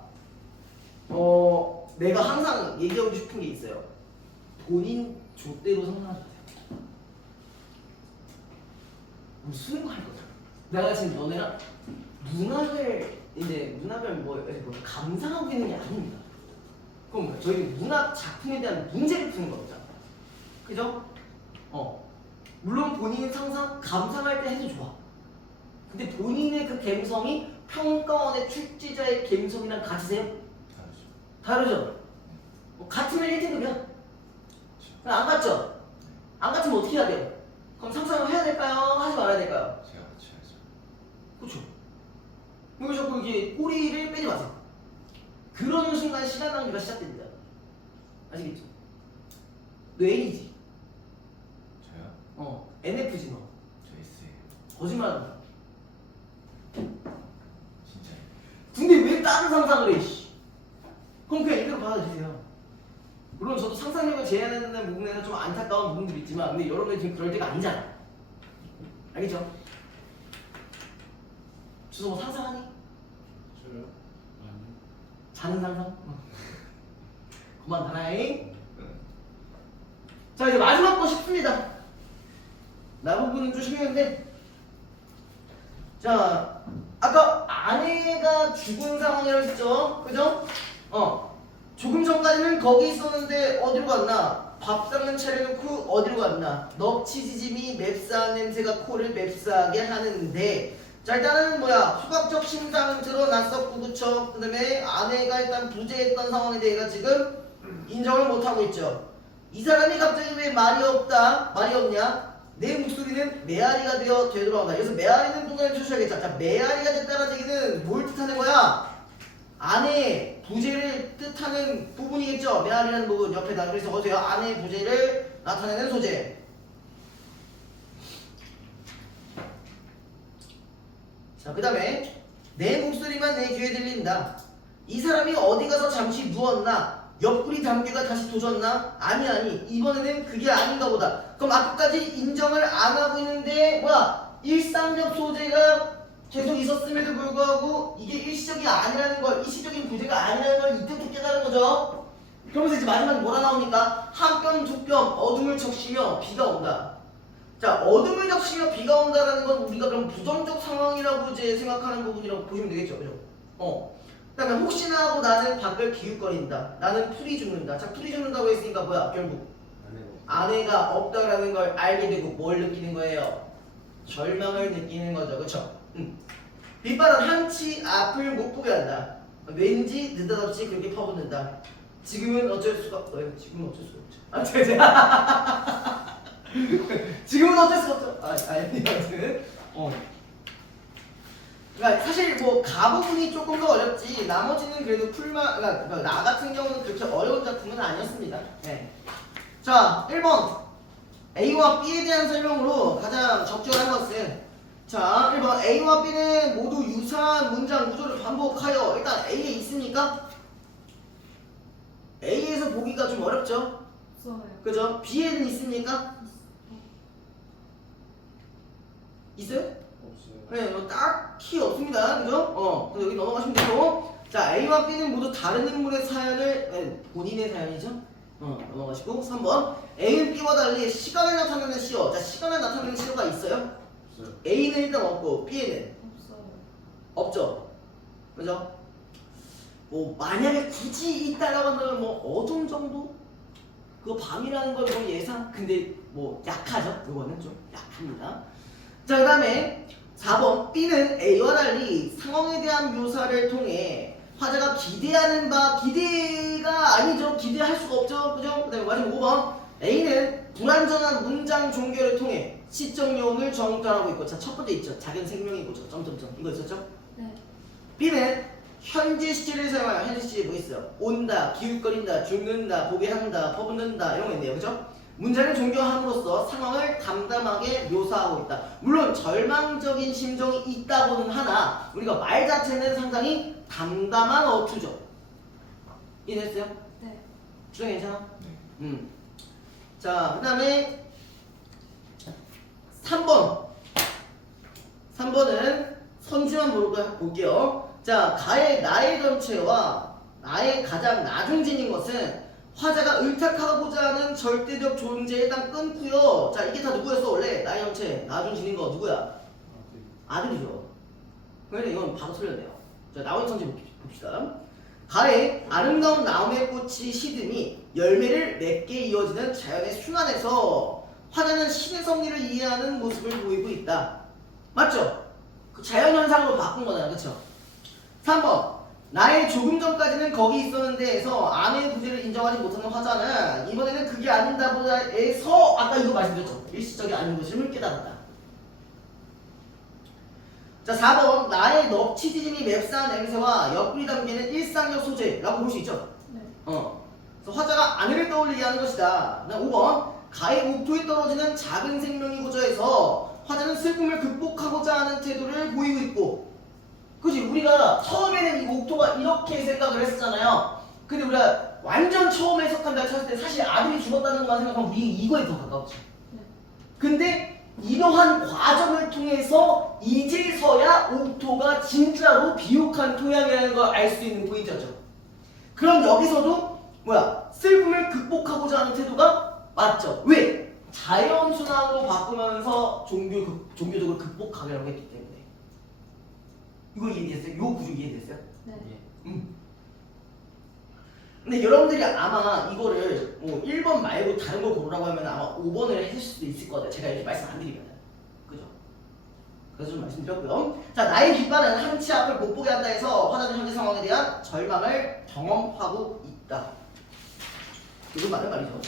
내가 항상 얘기하고 싶은 게 있어요. 본인 좆대로 상상하지 마세요. 무슨 할 거죠? 내가 지금 너네랑 문학을 뭐 감상하고 있는 게 아닙니다. 그럼 뭐야? 저희는 문학 작품에 대한 문제를 푸는 거잖아. 그죠? 물론 본인의 상상 감상할 때 해도 좋아. 근데 본인의 그 감성이 평가원의 출제자의 감성이랑 같으세요? 다르죠. 다르죠? 같으면 1등급이야. 안 같죠? 안 같으면 어떻게 해야 돼요? 그럼 상상을 해야 될까요? 하지 말아야 될까요? 제가 같이 해야죠. 그렇죠. 여기 자꾸 이게 꼬리를 빼지 마세요. 그러는 순간 시간 낭비가 시작됩니다. 아시겠죠? 너 A지? 저요? NF지 너. 저 S예요. 거짓말하는 거야. 진짜요. 근데 왜 다른 상상을 해? 씨. 그럼 그냥 이대로 받아주세요. 물론 저도 상상력을 제한하는 부분에는 좀 안타까운 부분들이 있지만 근데 여러분이 지금 그럴 때가 아니잖아. 알겠죠? 주소 뭐 상상하니? 저요? 아니요. 자는 상상? 그만 하나잉. 자 이제 마지막 거 쉽습니다. 나부분은 좀 쉬운데 자 아까 아내가 죽은 상황이라고 했죠? 그죠? 조금 전까지는 거기 있었는데 어디로 갔나? 밥 닦는 차려놓고 어디로 갔나? 넙치지짐이 맵싸한 냄새가 코를 맵싸하게 하는데 자 일단은 뭐야 후각적 신상은 드러났었고 그쵸? 그 다음에 아내가 일단 부재했던 상황에 대해서 지금 인정을 못하고 있죠. 이 사람이 갑자기 왜 말이 없다? 말이 없냐? 내 목소리는 메아리가 되어 되돌아온다. 여기서 메아리는 동사를 쳐주셔야겠죠. 자 메아리가 됐다는 얘기는 뭘 뜻하는 거야? 아내의 부재를 뜻하는 부분이겠죠. 메아리라는 부분 옆에다. 그래서 어디요? 아내의 부재를 나타내는 소재. 자, 그 다음에 내 목소리만 내 귀에 들린다. 이 사람이 어디 가서 잠시 누웠나? 옆구리 담배가 다시 도졌나? 아니 이번에는 그게 아닌가 보다. 그럼 아까까지 인정을 안 하고 있는데 뭐야? 일상적 소재가 계속 있었음에도 불구하고 이게 일시적이 아니라는 걸, 일시적인 부재가 아니라는 걸 이때부터 깨달은 거죠. 그러면서 이제 마지막에 뭐라 나오니까 한 뼘 두 뼘 어둠을 적시며 비가 온다. 자 어둠을 적시며 비가 온다라는 건 우리가 그럼 부정적 상황이라고 이제 생각하는 부분이라고 보시면 되겠죠. 그죠? 그 다음에 혹시나 하고 나는 밖을 기웃거린다. 나는 풀이 죽는다. 자 풀이 죽는다고 했으니까 뭐야 결국 아내가 없다라는 걸 알게 되고 뭘 느끼는 거예요? 절망을 느끼는 거죠. 그쵸? 빗바람 한치 앞을 못 보게 한다. 왠지 느닷없이 그렇게 퍼붓는다. 지금은 어쩔 수가 없어요. 지금은 어쩔 수가 없죠. 지금은 어쩔 수가 없죠. 아무튼 그러니까 사실 뭐 가부분이 조금 더 어렵지 나머지는 그래도 그러니까 나 같은 경우는 그렇게 어려운 작품은 아니었습니다. 네. 자 1번 A와 B에 대한 설명으로 가장 적절한 것은 자 1번 A와 B는 모두 유사한 문장 구조를 반복하여 일단 A에 있습니까? A에서 보기가 좀 어렵죠? 없어요. 그죠? B에는 있습니까? 있어요? 없어요. 네, 뭐 딱히 없습니다. 그죠? 그래서 여기 넘어가시면 되고 자 A와 B는 모두 다른 인물의 사연을 본인의 사연이죠? 넘어가시고 3번 A는 B와 달리 시간을 나타내는 시어. 자 시간을 나타내는 시어가 있어요? 없어요. A는 일단 없고 B에는 없어요. 없죠. 그죠? 뭐 만약에 굳이 있다라고 한다면 뭐 어둠 정도? 그거 밤이라는 걸 뭐 예상? 근데 뭐 약하죠? 그거는 좀 약합니다. 자 그 다음에 4번 B는 A와 달리 상황에 대한 묘사를 통해 화자가 기대하는 바 기대가 아니죠. 기대할 수가 없죠. 그죠? 그 다음에 마지막 5번 A는 불완전한 문장 종결을 통해 시적 요원을 정찰하고 있고 자 첫 번째 있죠. 작은 생명이고 점점점 이거 있었죠? 네. B는 현재 시제를 사용하여 현재 시제 뭐 있어요? 온다, 기웃거린다, 죽는다, 보게 한다, 퍼붓는다 이런 거 있네요. 그죠? 문장을 종결함으로써 상황을 담담하게 묘사하고 있다. 물론 절망적인 심정이 있다고는 하나 우리가 말 자체는 상당히 담담한 어투죠. 이해됐어요? 네. 주장 괜찮아? 네. 자, 그 다음에 3번. 3번은 선지만 볼게요. 자, 가의 나의 전체와 나의 가장 나중진인 것은 화자가 의탁하고자 하는 절대적 존재에 딱 끊고요. 자, 이게 다 누구였어? 원래 나의 전체, 나중진인 거 누구야? 아들이죠. 그런데 이건 바로 틀렸네요. 자, 나머지 선지 봅시다. 가에 아름다운 나무의 꽃이 시드니 열매를 맺게 이어지는 자연의 순환에서 화자는 신의 섭리를 이해하는 모습을 보이고 있다. 맞죠? 그 자연현상으로 바꾼 거잖아요. 그쵸? 3번 나의 조금 전까지는 거기 있었는데에서 아내의 부재를 인정하지 못하는 화자는 이번에는 그게 아닌다보다에서 아까 이거 말씀드렸죠. 일시적이 아닌 것임을 깨달았다. 자, 4번 나의 넙치디짐이 맵싸한 냄새와 옆구리 담기는 일상적 소재라고 볼 수 있죠. 네. 그래서 화자가 아내를 떠올리게 하는 것이다. 그다음 5번 가의 옥토에 떨어지는 작은 생명이고자 해서 화자는 슬픔을 극복하고자 하는 태도를 보이고 있고, 그지? 우리가 처음에는 이 옥토가 이렇게 생각을 했었잖아요. 근데 우리가 완전 처음 해석한다 쳤을 때 사실 아들이 죽었다는 것만 생각하면 우리 이거에 더 가까웠지. 네. 근데 이러한 과정을 통해서 이제서야 옥토가 진짜로 비옥한 토양이라는 걸 알 수 있는 포인트였죠. 그럼 여기서도 뭐야? 슬픔을 극복하고자 하는 태도가 맞죠. 왜? 자연순환으로 바꾸면서 종교적으로 극복하려고 했기 때문에. 이거 이해됐어요? 요 구조 이해됐어요? 네. 근데 여러분들이 아마 이거를 뭐 1번 말고 다른 걸 고르라고 하면 아마 5번을 해줄 수도 있을 거예요. 제가 이렇게 말씀 안 드리면. 그죠? 그래서 좀 말씀드렸고요. 자, 나의 빗발은 한치 앞을 못 보게 한다 해서 화자는 현재 상황에 대한 절망을 경험하고 있다. 이건 맞는 말이죠.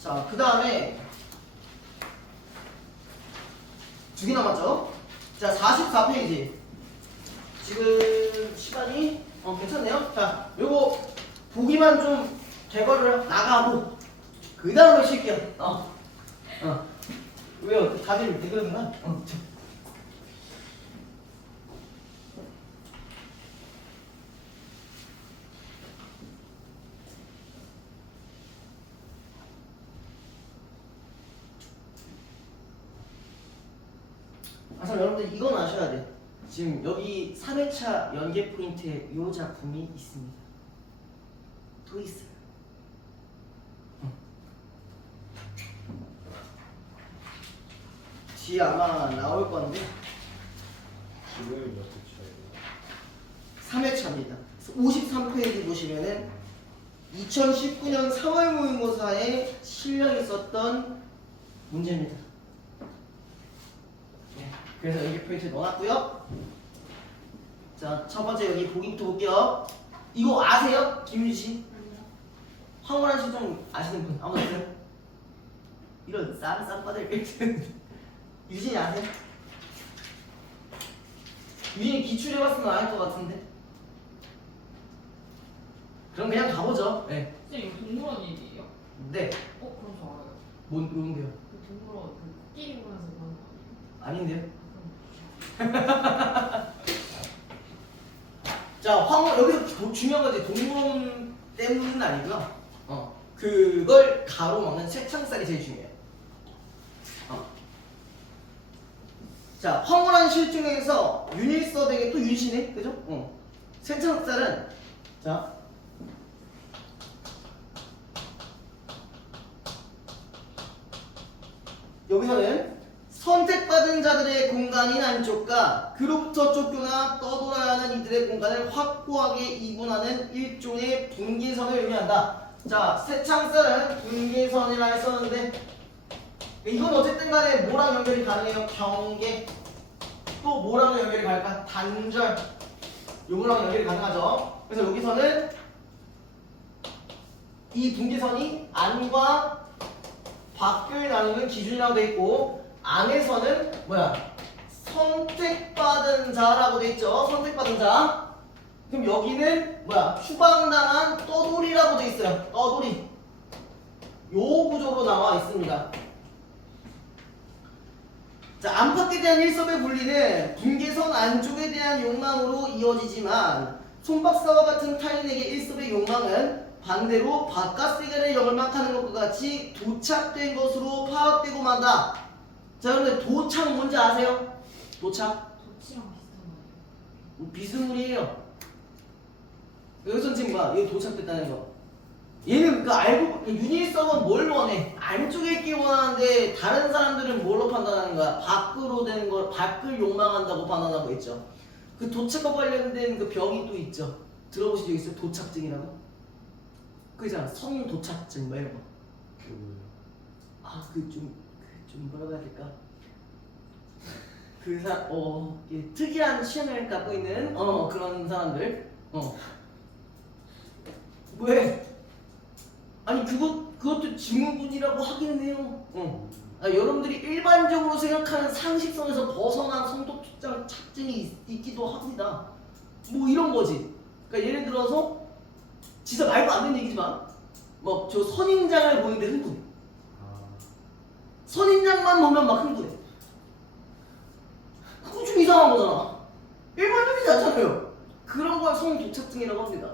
자, 그 다음에 두 개 남았죠? 자, 44페이지. 지금 시간이 괜찮네요. 자, 요거 보기만 좀 제거를 나가고 그 다음에 쉴게요. 왜요? 다들 왜 그러는가? 그래서 여러분들 이건 아셔야 돼. 지금 여기 3회차 연계 포인트에 이 작품이 있습니다. 또 있어요. 뒤에 아마 나올 건데 지금이 몇 회차예요? 3회차입니다. 53페이지 보시면은 2019년 3월 모의고사에 실려 있었던 문제입니다. 네, 그래서 여기 포인트 넣어놨고요. 자, 첫 번째 여기 보기부터 볼게요. 이거 아세요? 김유지 씨? 황홀한 실종 아시는 분 아무도 없어요? 이런 쌈빠들 유진이 아세요? 유진이 기출해봤으면 알 것 같은데. 그럼 그냥 가보죠. 네. 선생님 이거 동물원 일이에요? 네. 그럼 저 알아요. 뭔데요? 그 동물원 그 코끼리 보면서 그런 거 아닌데요? 아니에요? 자, 여기서 중요한 건 이제 동물원 때문은 아니고요. 그걸 가로막는 채창살이 제일 중요해요. 자, 황홀한 실종에서 윤일섭에게 또 윤씨네, 그죠? 채창살은 자. 여기서는 선택받은 자들의 공간인 안쪽과 그로부터 쫓겨나 떠돌아야 하는 이들의 공간을 확고하게 이분하는 일종의 분계선을 의미한다. 자, 세창살은 분계선이라 했었는데 이건 어쨌든 간에 뭐랑 연결이 가능해요? 경계. 또 뭐랑 연결이 가능할까? 단절. 요거랑 연결이 가능하죠. 그래서 여기서는 이 분계선이 안과 밖을 나누는 기준이라고 돼 있고 안에서는 뭐야? 선택받은 자라고 돼 있죠. 선택받은 자. 그럼 여기는 뭐야? 추방당한 떠돌이라고 돼 있어요. 떠돌이. 요 구조로 나와 있습니다. 자, 안팎에 대한 일섭의 분리는 분계선 안쪽에 대한 욕망으로 이어지지만 손박사와 같은 타인에게 일섭의 욕망은 반대로 바깥 세계를 열망하는 것과 같이 도착된 것으로 파악되고 만다. 자, 여러분들 도착 뭔지 아세요? 도착? 도치랑 비슷한 말이에요. 뭐 비스무리해요. 여기서 지금 봐, 이거 도착됐다는 거. 얘는 그 알고 유니석은 뭘 원해? 안쪽에 있기 원하는데 다른 사람들은 뭘로 판단하는 거야? 밖으로 되는 걸 밖을 욕망한다고 판단하고 있죠. 그 도착과 관련된 그 병이 또 있죠. 들어보신 적 있어요? 도착증이라고? 그잖아. 성 도착증 뭐 이런 거. 그게 뭐예요? 아, 좀 뭐라고 해야 될까? 특이한 취향을 갖고 있는 그런 사람들. 왜? 아니 그것도 증후군이라고 하기는 해요. 여러분들이 일반적으로 생각하는 상식선에서 벗어난 성도착 착증이 있기도 합니다. 뭐 이런 거지. 그러니까 예를 들어서 진짜 말도 안 되는 얘기지만 뭐 저 선인장을 보는데 흥분해. 선인장만 보면 막 흥분해. 그거 좀 이상한 거잖아. 일반적이지 않잖아요. 그런 걸 성도착증이라고 합니다.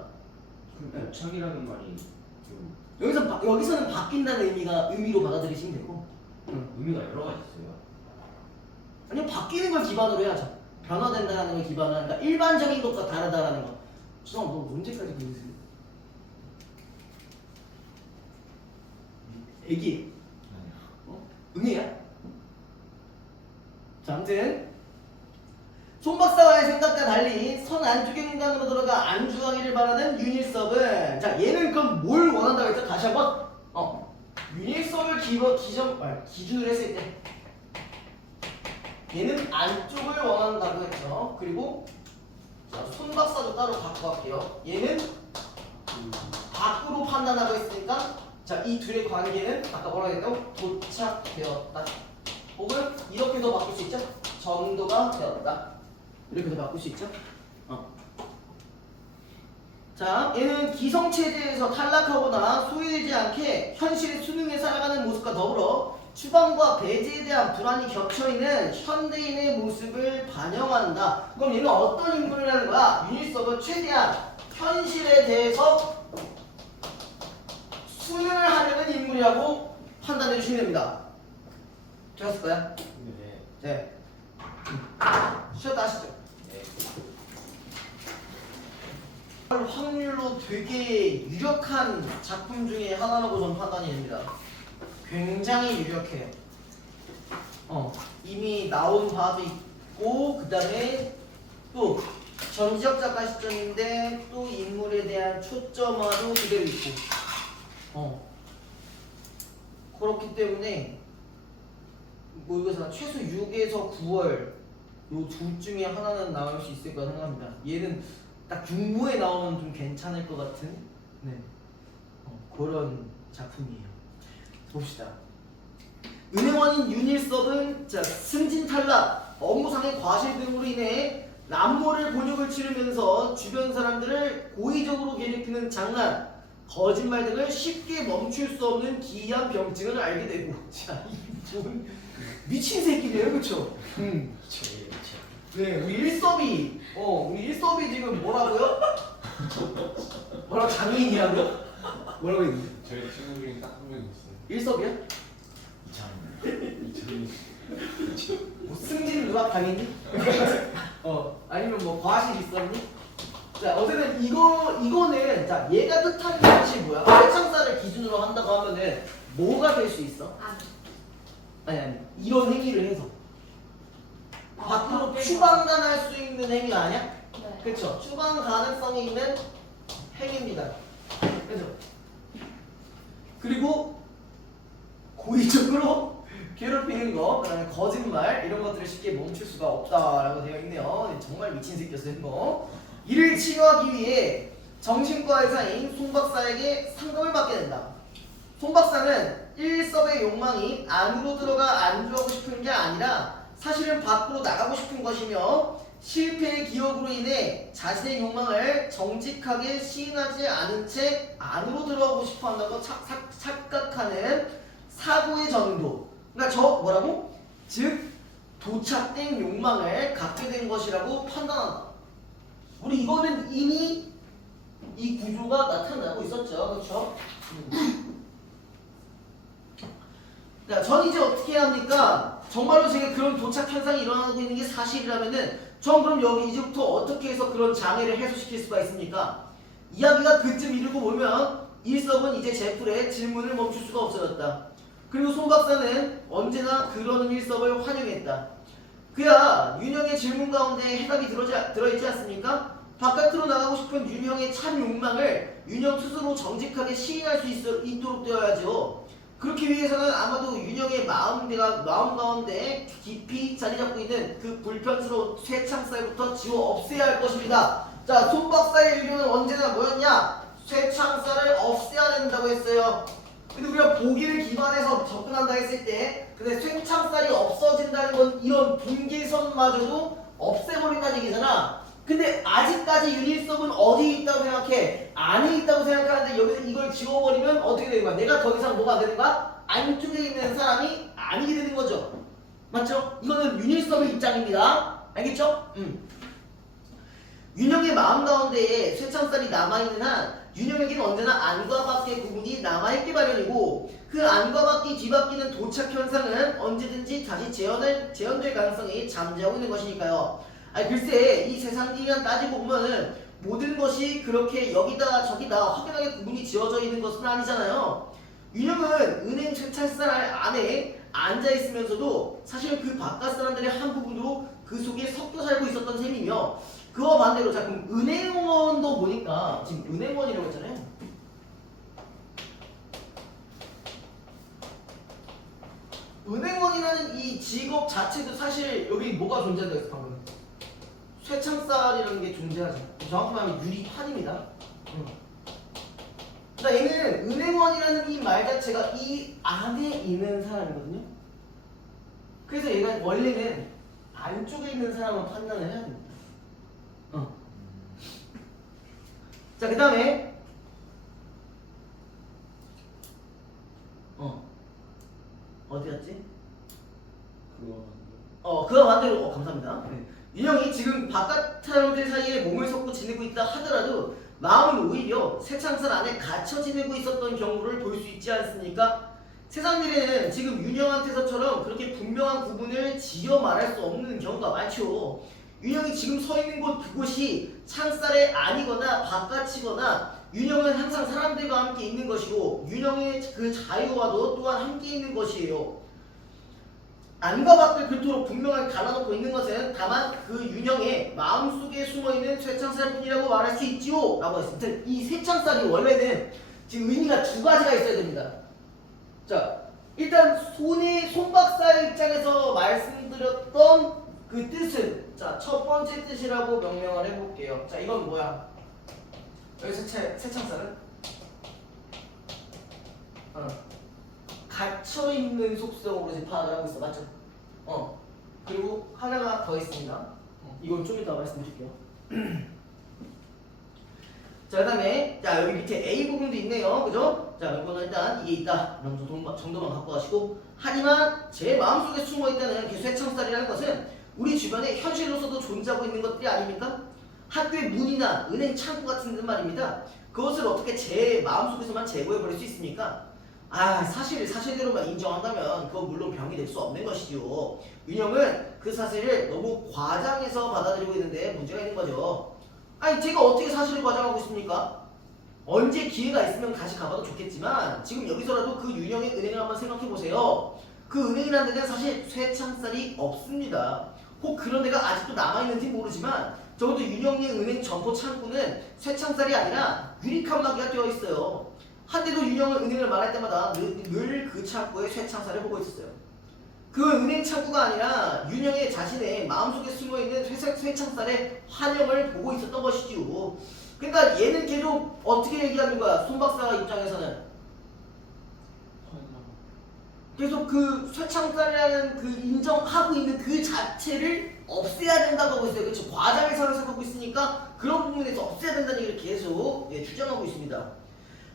그럼 도착이라는 말이 좀 여기서는 바뀐다는 의미로 받아들이시면 되고. 의미가 여러 가지 있어요. 아니요, 바뀌는 걸 기반으로 해야죠. 변화된다는 걸 기반으로 하니까 일반적인 것과 다르다라는 거. 주성, 너 언제까지 보이세요? 애기. 응애야? 자, 아무튼 손 박사와의 생각과 달리 선 안쪽의 공간으로 들어가 안주하기를 바라는 윤일섭은, 자, 얘는 그럼 뭘 원한다고 했죠? 다시 한번 윤일섭을 기준으로 했을 때 얘는 안쪽을 원한다고 했죠. 그리고 자, 손 박사도 따로 갖고 갈게요. 얘는 밖으로 판단하고 있으니까, 자, 이 둘의 관계는 아까 뭐라고 했다고? 도착되었다. 혹은 이렇게도 바꿀 수 있죠? 전도가 되었다. 이렇게도 바꿀 수 있죠? 자, 얘는 기성체제에서 탈락하거나 소외되지 않게 현실의 수능에 살아가는 모습과 더불어 추방과 배제에 대한 불안이 겹쳐있는 현대인의 모습을 반영한다. 그럼 얘는 어떤 인물이라는 거야? 윤일섭은 최대한 현실에 대해서 수능을 하려는 인물이라고 판단해 주시면 됩니다. 되었을까요? 네. 네. 쉬었다 하시죠. 네. 확률로 되게 유력한 작품 중에 하나라고 저는 판단이 됩니다. 굉장히 유력해요. 이미 나온 바도 있고, 그 다음에 또 전지적 작가 시점인데 또 인물에 대한 초점화도 그대로 있고, 그렇기 때문에 뭐 이것은 최소 6에서 9월 요 둘 중에 하나는 나올 수 있을 거라 생각합니다. 얘는 딱 중모에 나오면 좀 괜찮을 것 같은 그런 작품이에요. 봅시다. 은행원인 윤일섭은 자, 승진 탈락, 업무상의 과실 등으로 인해 남모를 곤욕을 치르면서 주변 사람들을 고의적으로 괴롭히는 장난, 거짓말 등을 쉽게 멈출 수 없는 기이한 병증을 알게 되고, 자, 이분 미친 새끼네요, 그렇죠? 네, 우리 일섭이 지금 뭐라고요? 뭐라고 장애인이라고요? 뭐라고 했는데? 저희 친구 중에 딱 한 명 있어요. 일섭이요? 이찬이. 뭐 승진 누가 당했니? 아니면 뭐 과실 있었니? 자, 어쨌든 이거는 자, 얘가 뜻하는 것이 뭐야? 회창사를 기준으로 한다고 하면은 뭐가 될 수 있어? 아니 이런 행위를 해서 밖으로 추방당할 수 있는 행위 아니야? 네. 그렇죠. 추방 가능성이 있는 행위입니다. 그렇죠. 그리고 고의적으로 괴롭히는 거, 그다음에 거짓말 이런 것들을 쉽게 멈출 수가 없다라고 되어 있네요. 정말 미친 새끼였어요, 이거. 이를 치료하기 위해 정신과 의사인 송 박사에게 상담을 받게 된다. 송 박사는 일섭의 욕망이 안으로 들어가 안주하고 싶은 게 아니라 사실은 밖으로 나가고 싶은 것이며 실패의 기억으로 인해 자신의 욕망을 정직하게 시인하지 않은 채 안으로 들어가고 싶어 한다고 착각하는 사고의 정도. 그러니까 즉 도착된 욕망을 갖게 된 것이라고 판단한다. 우리 이거는 이미 이 구조가 나타나고 있었죠. 그렇죠? 자, 전 이제 어떻게 해야 합니까? 정말로 제가 그런 도착 현상이 일어나고 있는 게 사실이라면은 전 그럼 여기 이제부터 어떻게 해서 그런 장애를 해소시킬 수가 있습니까? 이야기가 그쯤 이르고 보면 일섭은 이제 제풀의 질문을 멈출 수가 없어졌다. 그리고 손 박사는 언제나 그러는 일섭을 환영했다. 그야 윤형의 질문 가운데 해답이 들어있지 않습니까? 바깥으로 나가고 싶은 윤형의 참 욕망을 윤형 스스로 정직하게 시인할 수 있도록 되어야죠. 그렇기 위해서는 아마도 윤형의 마음 가운데 깊이 자리 잡고 있는 그 불편스러운 쇠창살부터 지워 없애야 할 것입니다. 자, 손 박사의 의견은 언제나 뭐였냐? 쇠창살을 없애야 된다고 했어요. 근데 우리가 보기를 기반해서 접근한다 했을 때 근데 쇠창살이 없어진다는 건 이런 분계선마저도 없애버린다는 얘기잖아. 근데 아직까지 윤일섭은 어디에 있다고 생각해? 안에 있다고 생각하는데 여기서 이걸 지워버리면 어떻게 되는 거야? 내가 더 이상 뭐가 되는 거야? 안쪽에 있는 사람이 아니게 되는 거죠. 맞죠? 이거는 윤일섭의 입장입니다. 알겠죠? 윤형의 마음 가운데에 쇠창살이 남아있는 한 윤형에게는 언제나 안과 밖의 부분이 남아있기 마련이고 그 안과 밖이 뒤바뀌는 도착 현상은 언제든지 다시 재현될 가능성이 잠재하고 있는 것이니까요. 아니 글쎄 이 세상이란 따지고 보면은 모든 것이 그렇게 여기다 저기다 확연하게 구분이 지어져 있는 것은 아니잖아요. 윤형은 은행 쇠창살 안에 앉아있으면서도 사실 그 바깥 사람들의 한 부분으로 그 속에 섞여 살고 있었던 셈이며 그와 반대로 자 그럼 은행원도 보니까 지금 은행원이라고 했잖아요. 은행원이라는 이 직업 자체도 사실 여기 뭐가 존재한다 했어 방금? 쇠창살이라는 게 존재하지. 정확히 말하면 유리판입니다. 그러니까 얘는 은행원이라는 이 말 자체가 이 안에 있는 사람이거든요. 그래서 얘가 원래는 안쪽에 있는 사람을 판단을 해야 됩니다. 자, 그 다음에 어디 갔지? 그와 반대로 감사합니다. 네. 윤형이 지금 바깥 사람들 사이에 몸을 섞고 지내고 있다 하더라도 마음은 오히려 쇠창살 안에 갇혀 지내고 있었던 경우를 볼 수 있지 않습니까? 세상 일에는 지금 윤형한테서처럼 그렇게 분명한 구분을 지어 말할 수 없는 경우가 많죠. 윤형이 지금 서 있는 곳 그곳이 창살의 안이거나 바깥이거나 윤형은 항상 사람들과 함께 있는 것이고 윤형의 그 자유와도 또한 함께 있는 것이에요. 안과 밖을 그토록 분명하게 갈라놓고 있는 것은 다만 그 윤형의 마음속에 숨어있는 쇠창살뿐이라고 말할 수 있지요 라고 했습니다. 이 쇠창살이 원래는 지금 의미가 두 가지가 있어야 됩니다. 자, 일단 손 박사의 입장에서 말씀드렸던 그 뜻은 자, 첫 번째 뜻이라고 명명을 해볼게요. 자, 이건 뭐야? 여기 쇠창살은 갇혀있는 속성으로 지금 파악을 하고 있어. 맞죠? 그리고 하나가 더 있습니다. 이건 좀 이따 말씀드릴게요. 자, 그 다음에 자 여기 밑에 A 부분도 있네요. 그죠? 자, 이거는 일단 이게 있다 이런 정도만 갖고 가시고 하지만 제 마음속에 숨어있다는 그 쇠창살이라는 것은 우리 주변에 현실로서도 존재하고 있는 것들이 아닙니까? 학교의 문이나 은행 창구 같은 데 말입니다. 그것을 어떻게 제 마음속에서만 제거해버릴 수 있습니까? 사실대로만 인정한다면 그건 물론 병이 될 수 없는 것이죠. 윤형은 그 사실을 너무 과장해서 받아들이고 있는데 문제가 있는 거죠. 제가 어떻게 사실을 과장하고 있습니까? 언제 기회가 있으면 다시 가봐도 좋겠지만 지금 여기서라도 그 윤형의 은행을 한번 생각해보세요. 그 은행이라는 데는 사실 쇠창살이 없습니다. 혹 그런 데가 아직도 남아있는지 모르지만 적어도 윤형의 은행 점포 창구는 쇠창살이 아니라 유리칸막이가 되어 있어요. 한때도 윤형은 은행을 말할 때마다 늘 그 창구에 쇠창살을 보고 있었어요. 그 은행 창구가 아니라 윤형의 자신의 마음속에 숨어있는 쇠창살의 환영을 보고 있었던 것이지요. 그러니까 얘는 계속 어떻게 얘기하는 거야? 손 박사 입장에서는 계속 그 쇠창살이라는 그 인정하고 있는 그 자체를 없애야 된다고 하고 있어요. 그렇죠? 과장해서 해석하고 있으니까 그런 부분에서 없애야 된다는 얘기를 계속 주장하고 있습니다.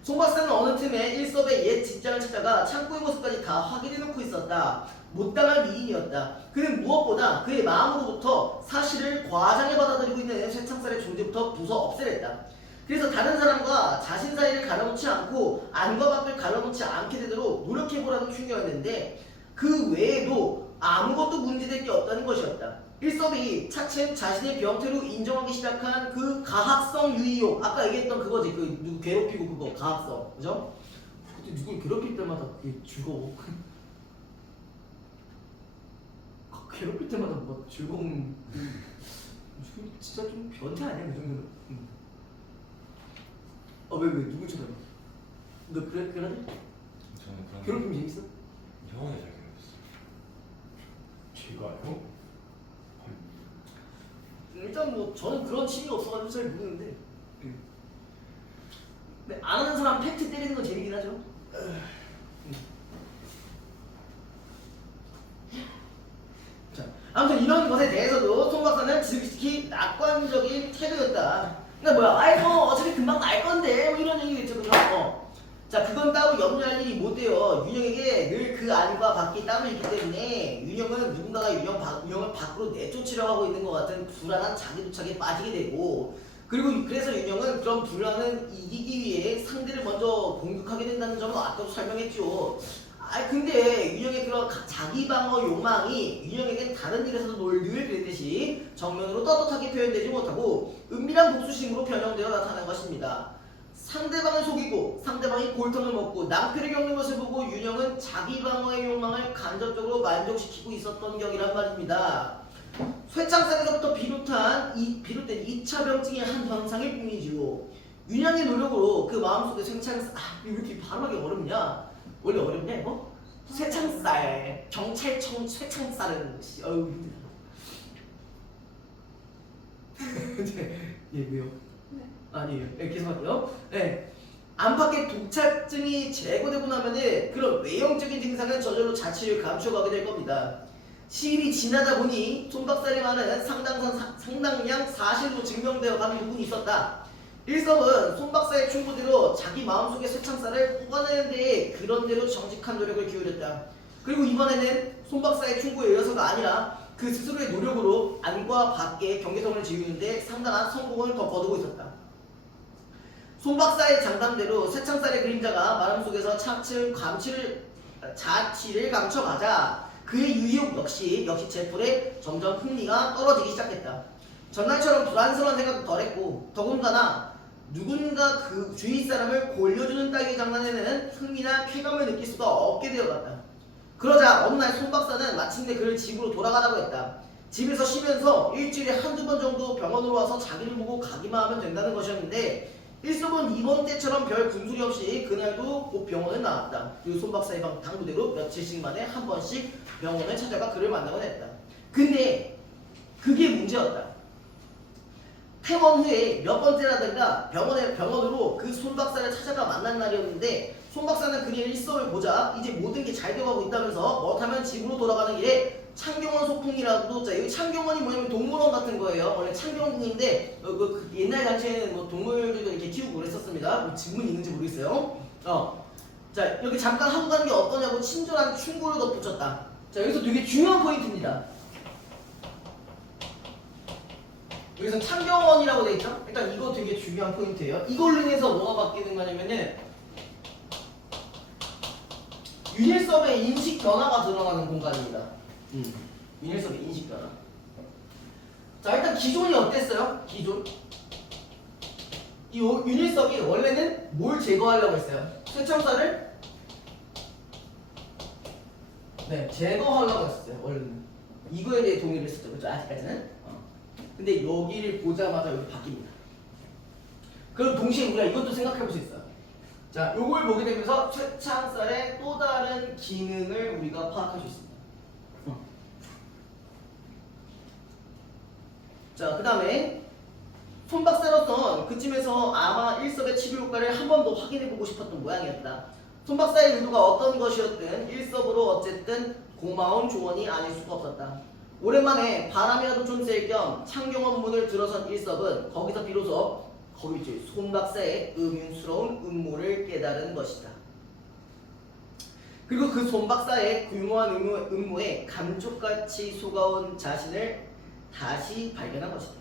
송 박사는 어느 틈에 일섭의 옛 직장을 찾아가 창고의 모습까지 다 확인해놓고 있었다. 못당할 미인이었다. 그는 무엇보다 그의 마음으로부터 사실을 과장해 받아들이고 있는 쇠창살의 존재부터 부숴 없애랬다. 그래서 다른 사람과 자신 사이를 가려놓지 않고 안과 밖을 가려놓지 않게 되도록 노력해보라는 충고였는데 그 외에도 아무것도 문제될 게 없다는 것이었다. 일섭이 차츰 자신의 병태로 인정하기 시작한 그 가학성 유의욕, 아까 얘기했던 그거지. 그 누구 괴롭히고 그거 가학성, 그죠? 그때 누굴 괴롭힐 때마다 그게 즐거워. 괴롭힐 때마다 뭐 즐거운. 진짜 좀 변태 아니야 그 정도는? 왜 누구 쳐다봐? 너 그래 그러네? 저는 그런 괴롭히면 재밌어? 형원이 잘 괴롭혔어요. 제가요? 일단 뭐 저는 그런 취미가 없어가지고 잘 모르는데. 근데 안 하는 사람 팩트 때리는 건 재미긴 하죠. 자, 아무튼 이런 것에 대해서도 송 박사는 지극히 낙관적인 태도였다. 그러니까 뭐야, 아이 뭐 어차피 금방 날 건데 뭐 이런 얘기 있죠, 그죠? 자, 그건 따로 염려할 일이 못 돼요. 윤영에게 늘 그 안과 밖이 따로 있기 때문에 윤영은 누군가가 윤영을 밖으로 내쫓으려고 하고 있는 것 같은 불안한 자기도착에 빠지게 되고, 그리고 그래서 윤영은 그런 불안을 이기기 위해 상대를 먼저 공격하게 된다는 점을 아까도 설명했죠. 근데 윤영의 그런 자기 방어 욕망이 윤영에겐 다른 일에서도 늘 그랬듯이 정면으로 떳떳하게 표현되지 못하고 은밀한 복수심으로 변형되어 나타난 것입니다. 상대방을 속이고 상대방이 골탕을 먹고 낭패를 겪는 것을 보고 윤영은 자기 방어의 욕망을 간접적으로 만족시키고 있었던 격이란 말입니다. 쇠창살에서부터 비롯된 2차 병증의 한 현상일 뿐이지요. 윤영의 노력으로 그 마음속에 쇠창살, 왜 이렇게 발음하기 어렵냐? 원래 어렵냐 이거? 쇠창살, 경찰청 쇠창살은 어휴 힘들어. 예, 왜요? 아니에요. 네, 계속할게요. 네. 안팎의 독착증이 제거되고 나면은 그런 외형적인 증상은 저절로 자취를 감춰가게 될 겁니다. 시일이 지나다 보니 송 박사의 말은 상당량 사실로 증명되어 가는 부분이 있었다. 일섭은 송 박사의 충고대로 자기 마음속의 쇠창살을 뽑아내는 데에 그런대로 정직한 노력을 기울였다. 그리고 이번에는 송 박사의 충고에 의해서가 아니라 그 스스로의 노력으로 안과 밖의 경계성을 지우는데 상당한 성공을 더 거두고 있었다. 송 박사의 장담대로 쇠창살의 그림자가 마음속에서 차츰 자취를 감춰가자 그의 유의욕 역시 제풀에 점점 흥미가 떨어지기 시작했다. 전날처럼 불안스러운 생각도 덜했고 더군다나 누군가 그 주위 사람을 골려주는 따위의 장난에는 흥미나 쾌감을 느낄 수가 없게 되어갔다. 그러자 어느 날 송 박사는 마침내 그를 집으로 돌아가라고 했다. 집에서 쉬면서 일주일에 한두 번 정도 병원으로 와서 자기를 보고 가기만 하면 된다는 것이었는데 일섭은 이번 때처럼 별 군소리 없이 그날도 꼭 병원에 나왔다. 그리고 송 박사의 당부대로 며칠씩 만에 한 번씩 병원을 찾아가 그를 만나곤 했다. 근데 그게 문제였다. 퇴원 후에 몇 번째라든가 병원으로 그 손 박사를 찾아가 만난 날이었는데 손 박사는 그의 일섭을 보자 이제 모든 게 잘 되어가고 있다면서 못하면 집으로 돌아가는 길에 창경원 소풍이라고도, 자 여기 창경원이 뭐냐면 동물원 같은 거예요. 원래 창경궁인데 그 옛날 당시에는 뭐 동물들도 이렇게 키우고 그랬었습니다. 뭐 지금은 있는지 모르겠어요. 자 이렇게 잠깐 하고 가는 게 어떠냐고 친절한 충고를 덧붙였다. 자 여기서 되게 중요한 포인트입니다. 여기서 창경원이라고 돼 있죠? 일단 이거 되게 중요한 포인트예요. 이걸로 인해서 뭐가 바뀌는 거냐면은 윤일섭의 인식 변화가 드러나는 공간입니다. 윤일섭의 인식 변화. 자 일단 기존이 어땠어요? 기존 이 윤일섭이 원래는 뭘 제거하려고 했어요? 쇠창살을 제거하려고 했었어요. 원래는 이거에 대해 동의를 했었죠. 그렇죠? 아직까지는. 근데 여기를 보자마자 여기 바뀝니다. 그럼 동시에 우리가 이것도 생각해 볼 수 있어요. 자, 요걸 보게 되면서 쇠창살의 또 다른 기능을 우리가 파악할 수 있습니다. 자, 그 다음에 손 박사로선 그쯤에서 아마 일섭의 치료 효과를 한 번 더 확인해 보고 싶었던 모양이었다. 손 박사의 의도가 어떤 것이었든 일섭으로 어쨌든 고마운 조언이 아닐 수가 없었다. 오랜만에 바람이라도 좀 쐴 겸 창경원 문을 들어선 일섭은 거기서 비로소 거기 이제 손 박사의 음흉스러운 음모를 깨달은 것이다. 그리고 그 손 박사의 굴모한 음모에 감쪽같이 속아온 자신을 다시 발견한 것이다.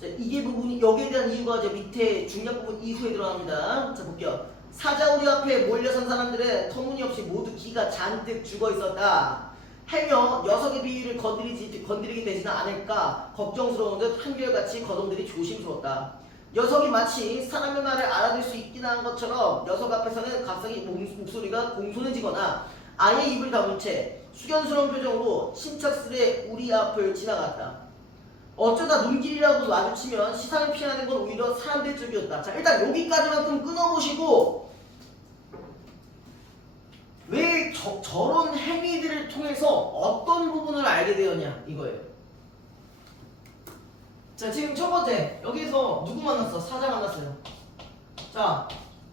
자, 이게 부분이 여기에 대한 이유가 저 밑에 중략 부분 이후에 들어갑니다. 자, 볼게요. 사자우리 앞에 몰려선 사람들은 터무니없이 모두 기가 잔뜩 죽어 있었다. 행여 녀석의 비위를 건드리게 되지는 않을까 걱정스러운 듯 한결같이 거동들이 조심스러웠다. 녀석이 마치 사람의 말을 알아들 수 있긴 한 것처럼 녀석 앞에서는 갑자기 목소리가 공손해지거나 아예 입을 다문 채 숙연스러운 표정으로 침착스레 우리 앞을 지나갔다. 어쩌다 눈길이라고 마주치면 시선을 피하는 건 오히려 사람들 쪽이었다. 자, 일단 여기까지만 좀 끊어보시고 왜 저런 행위들을 통해서 어떤 부분을 알게 되었냐 이거예요. 자, 지금 첫 번째 여기서 누구 만났어? 사자 만났어요. 자,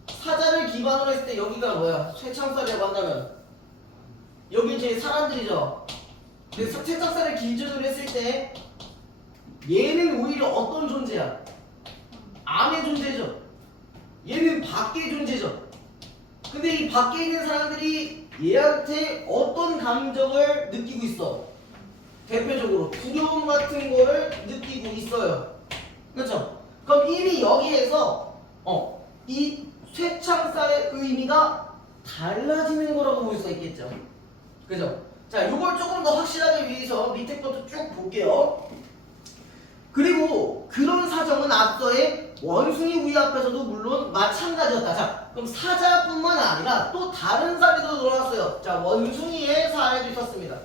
사자를 기반으로 했을 때 여기가 뭐야? 쇠창살이라고 한다면 여기 이제 사람들이죠. 근데 쇠창살을 기준으로 했을 때 얘는 오히려 어떤 존재야? 안의 존재죠. 얘는 밖의 존재죠. 근데 이 밖에 있는 사람들이 얘한테 어떤 감정을 느끼고 있어? 대표적으로 두려움 같은 거를 느끼고 있어요. 그렇죠? 그럼 이미 여기에서 이 쇠창살의 의미가 달라지는 거라고 볼 수가 있겠죠. 그죠? 자, 이걸 조금 더 확실하게 위해서 밑에 것도 쭉 볼게요. 그리고 그런 사정은 앞서의 원숭이 우리 앞에서도 물론 마찬가지였다. 자, 그럼 사자뿐만 아니라 또 다른 사례도 들어왔어요. 자, 원숭이의 사례도 있었습니다.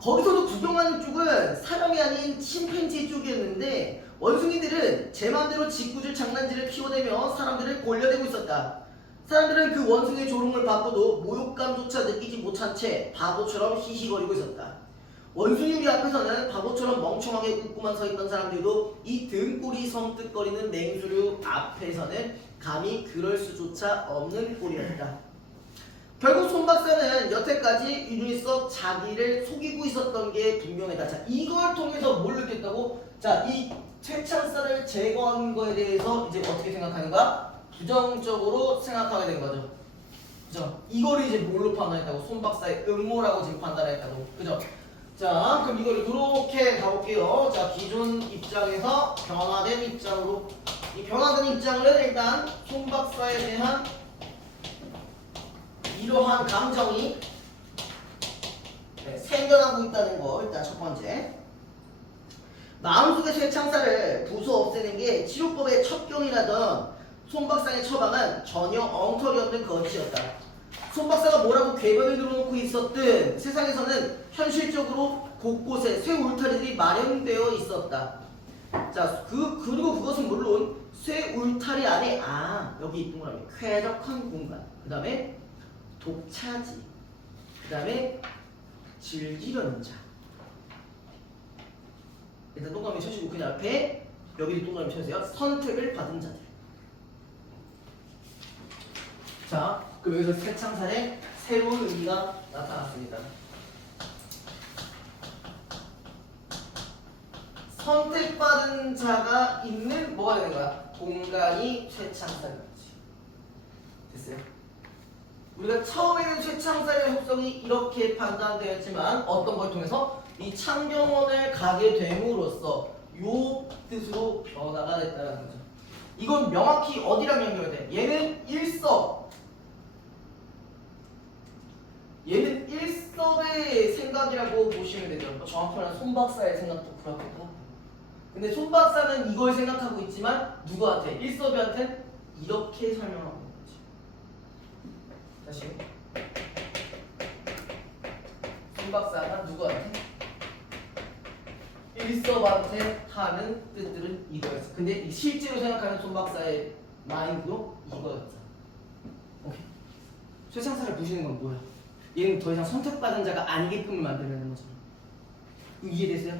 거기서도 구경하는 쪽은 사람이 아닌 침팬지 쪽이었는데 원숭이들은 제 맘대로 짓궂은 장난질을 피워대며 사람들을 골려대고 있었다. 사람들은 그 원숭이의 조롱을 받고도 모욕감조차 느끼지 못한 채 바보처럼 히히거리고 있었다. 원숭이 우리 앞에서는 바보처럼 멍청하게 웃고만 서 있던 사람들도 이 등골이 성뜩거리는 맹수류 앞에서는 감히 그럴 수조차 없는 꼴이었다. 결국 손 박사는 여태까지 유닛석 자기를 속이고 있었던 게 분명하다. 자, 이걸 통해서 뭘 느꼈다고? 자, 이 쇠창살을 제거한 거에 대해서 이제 어떻게 생각하는가? 부정적으로 생각하게 된 거죠. 그죠? 이거를 이제 뭘로 판단했다고? 손 박사의 음모라고 지금 판단했다고. 그죠? 자, 그럼 이걸 이렇게 가볼게요. 자, 기존 입장에서 변화된 입장으로. 이 변화된 입장은 일단 손 박사에 대한 이러한 감정이 생겨나고 있다는 거 일단 첫 번째. 마음속의 쇠창살을 부숴 없애는 게 치료법의 첩경이라던 손 박사의 처방은 전혀 엉터리 없는 거짓이었다. 손 박사가 뭐라고 궤변을 늘어놓고 있었든 세상에서는 현실적으로 곳곳에 쇠 울타리들이 마련되어 있었다. 자, 그리고 그것은 물론 쇠 울타리 안에 여기 동그라미 쾌적한 공간, 그 다음에 독차지, 그 다음에 즐기려는 자. 일단 동그라미 쳐주고 그 옆에 여기도 동그라미 쳐주세요. 선택을 받은 자들. 자, 그럼 여기서 쇠창살의 새로운 의미가 나타났습니다. 선택받은 자가 있는 뭐가 되는 거야? 공간이 쇠창살이지. 됐어요? 우리가 처음에는 쇠창살의 속성이 이렇게 판단되었지만 어떤 걸 통해서 이 창경원을 가게 됨으로써 요 뜻으로 변화가 됐다는 거죠. 이건 명확히 어디랑 연결돼? 얘는 얘는 일섭의 생각이라고 보시면 되죠. 정확히 말하면 손 박사의 생각도 그렇기도 하고. 근데 손 박사는 이걸 생각하고 있지만 누구한테? 일섭이한테 이렇게 설명하고 있는 거지. 다시. 손 박사가 누구한테? 일섭한테 하는 뜻들은 이거였어. 근데 실제로 생각하는 손 박사의 마인드도 이거였어. 오케이. 쇠창살을 부시는 건 뭐야? 얘는 더 이상 선택받은 자가 아니게끔을 만들려는 거잖아. 이해되세요?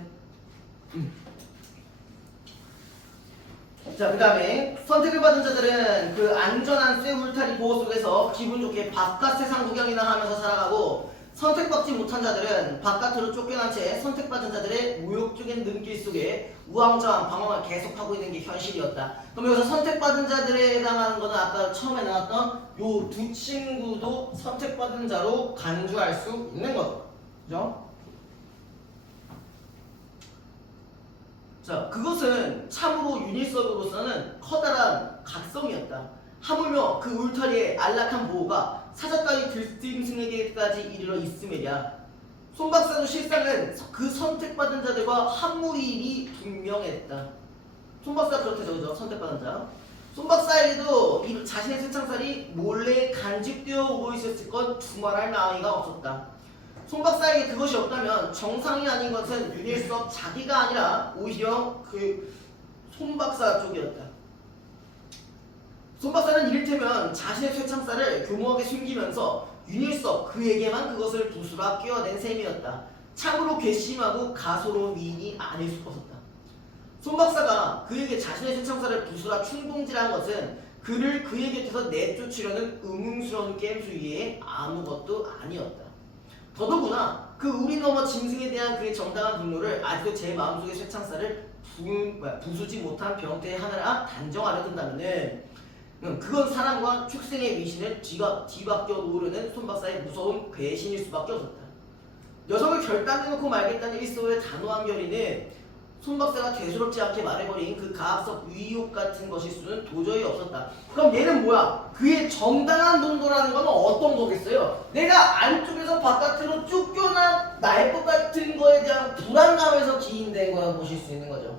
자, 그 다음에 선택을 받은 자들은 그 안전한 쇠 울타리 보호 속에서 기분 좋게 바깥 세상 구경이나 하면서 살아가고 선택받지 못한 자들은 바깥으로 쫓겨난 채 선택받은 자들의 모욕적인 눈길 속에 우왕좌왕 방황을 계속하고 있는 게 현실이었다. 그럼 여기서 선택받은 자들에 해당하는 거는 아까 처음에 나왔던 요 두 친구도 선택받은 자로 간주할 수 있는 거죠. 그죠? 자, 그것은 참으로 유니서브로서는 커다란 각성이었다. 하물며 그 울타리의 안락한 보호가 사자까지 들짐승에게까지 이르러 있음이랴. 손 박사도 실상은 그 선택받은 자들과 한무리일이 분명했다. 손 박사가 그렇대죠, 그죠? 선택받은 자. 손 박사에게도 자신의 쇠창살이 몰래 간직되어 오고 있었을 건 두말할 나위가 없었다. 손 박사에게 그것이 없다면 정상이 아닌 것은 윤일섭 자기가 아니라 오히려 그 손 박사 쪽이었다. 손 박사는 이를테면 자신의 쇠창살을 교묘하게 숨기면서 윤일섭 그에게만 그것을 부수라 끼워낸 셈이었다. 참으로 괘씸하고 가소로운 미인이 아닐 수 없었다. 손 박사가 그에게 자신의 쇠창살을 부수라 충동질한 것은 그를 그의 곁에서 내쫓으려는 의문스러운 깸수 위에 아무것도 아니었다. 더더구나 그 우리 넘어 짐승에 대한 그의 정당한 분노를 아직도 제 마음속의 쇠창살을 부수지 못한 병태 하나라 단정하려 든다면은 그건 사랑과 축생의 미신을 뒤바뀌어 오르는 손 박사의 무서운 배신일 수밖에 없었다. 녀석을 결단해놓고 말겠다는 일소의 단호한 결의는 손 박사가 대수롭지 않게 말해버린 그 가학적 위욕 같은 것일 수는 도저히 없었다. 그럼 얘는 뭐야? 그의 정당한 분노라는 건 어떤 거겠어요? 내가 안쪽에서 바깥으로 쫓겨난 날 것 같은 거에 대한 불안감에서 기인된 거라고 보실 수 있는 거죠.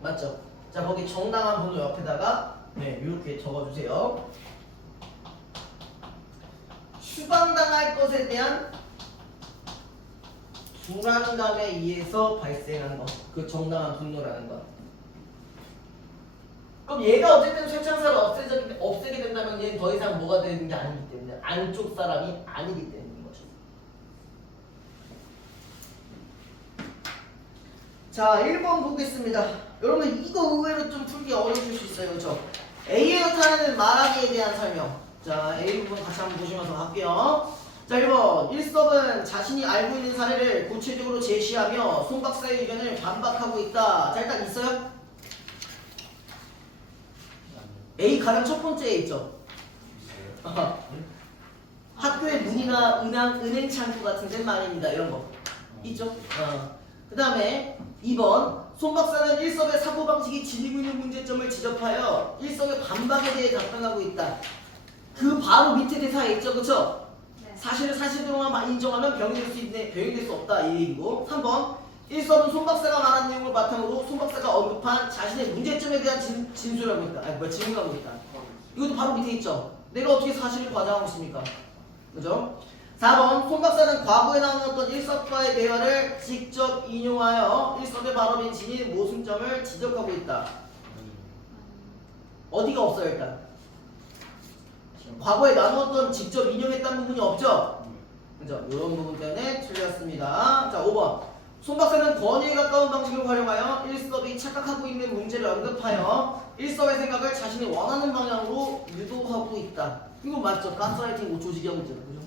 맞죠? 자, 거기 정당한 분노 옆에다가 이렇게 적어주세요. 추방당할 것에 대한 불안감에 의해서 발생한 것, 그 정당한 분노라는 것. 그럼 얘가 어쨌든 쇠창살을 없애게 된다면 얘는 더 이상 뭐가 되는 게 아니기 때문에 안쪽 사람이 아니기 때문인 거죠. 자, 1번 보겠습니다. 여러분 이거 의외로 좀 풀기 어려우실 수 있어요. 그렇죠? A에 나타나는 말하기에 대한 설명. 자, A 부분 같이 한번 보시면서 갈게요. 자, 1번 일섭은 자신이 알고 있는 사례를 구체적으로 제시하며 손 박사의 의견을 반박하고 있다. 자, 일단 있어요? A 가장 첫 번째에 있죠. 학교의 문이나 은행 창구 같은 데 말입니다. 이런 거 있죠? 그 다음에 2번 손 박사는 일섭의 사고방식이 지니고 있는 문제점을 지적하여 일섭의 반박에 대해 답변하고 있다. 그 바로 밑에 대사에 있죠. 그쵸? 사실을 사실대로만 인정하면 병이 될 수 없다 이 얘기고. 3번 일섭은 손 박사가 말한 내용을 바탕으로 손 박사가 언급한 자신의 문제점에 대한 진술하고 있다. 질문하고 있다. 이것도 바로 밑에 있죠. 내가 어떻게 사실을 과장하고 있습니까? 그죠? 4번 손 박사는 과거에 나왔던 일섭과의 대화를 직접 인용하여 일섭의 발언인 진의 모순점을 지적하고 있다. 어디가 없어요 일단? 과거에 나누었던 직접 인용했다는 부분이 없죠? 그죠? 이런 부분 때문에 틀렸습니다. 자, 5번 손 박사는 권위에 가까운 방식을 활용하여 일섭이 착각하고 있는 문제를 언급하여 일섭의 생각을 자신이 원하는 방향으로 유도하고 있다. 이거 맞죠? 가스라이팅 조직이 하고 있잖아요. 그죠?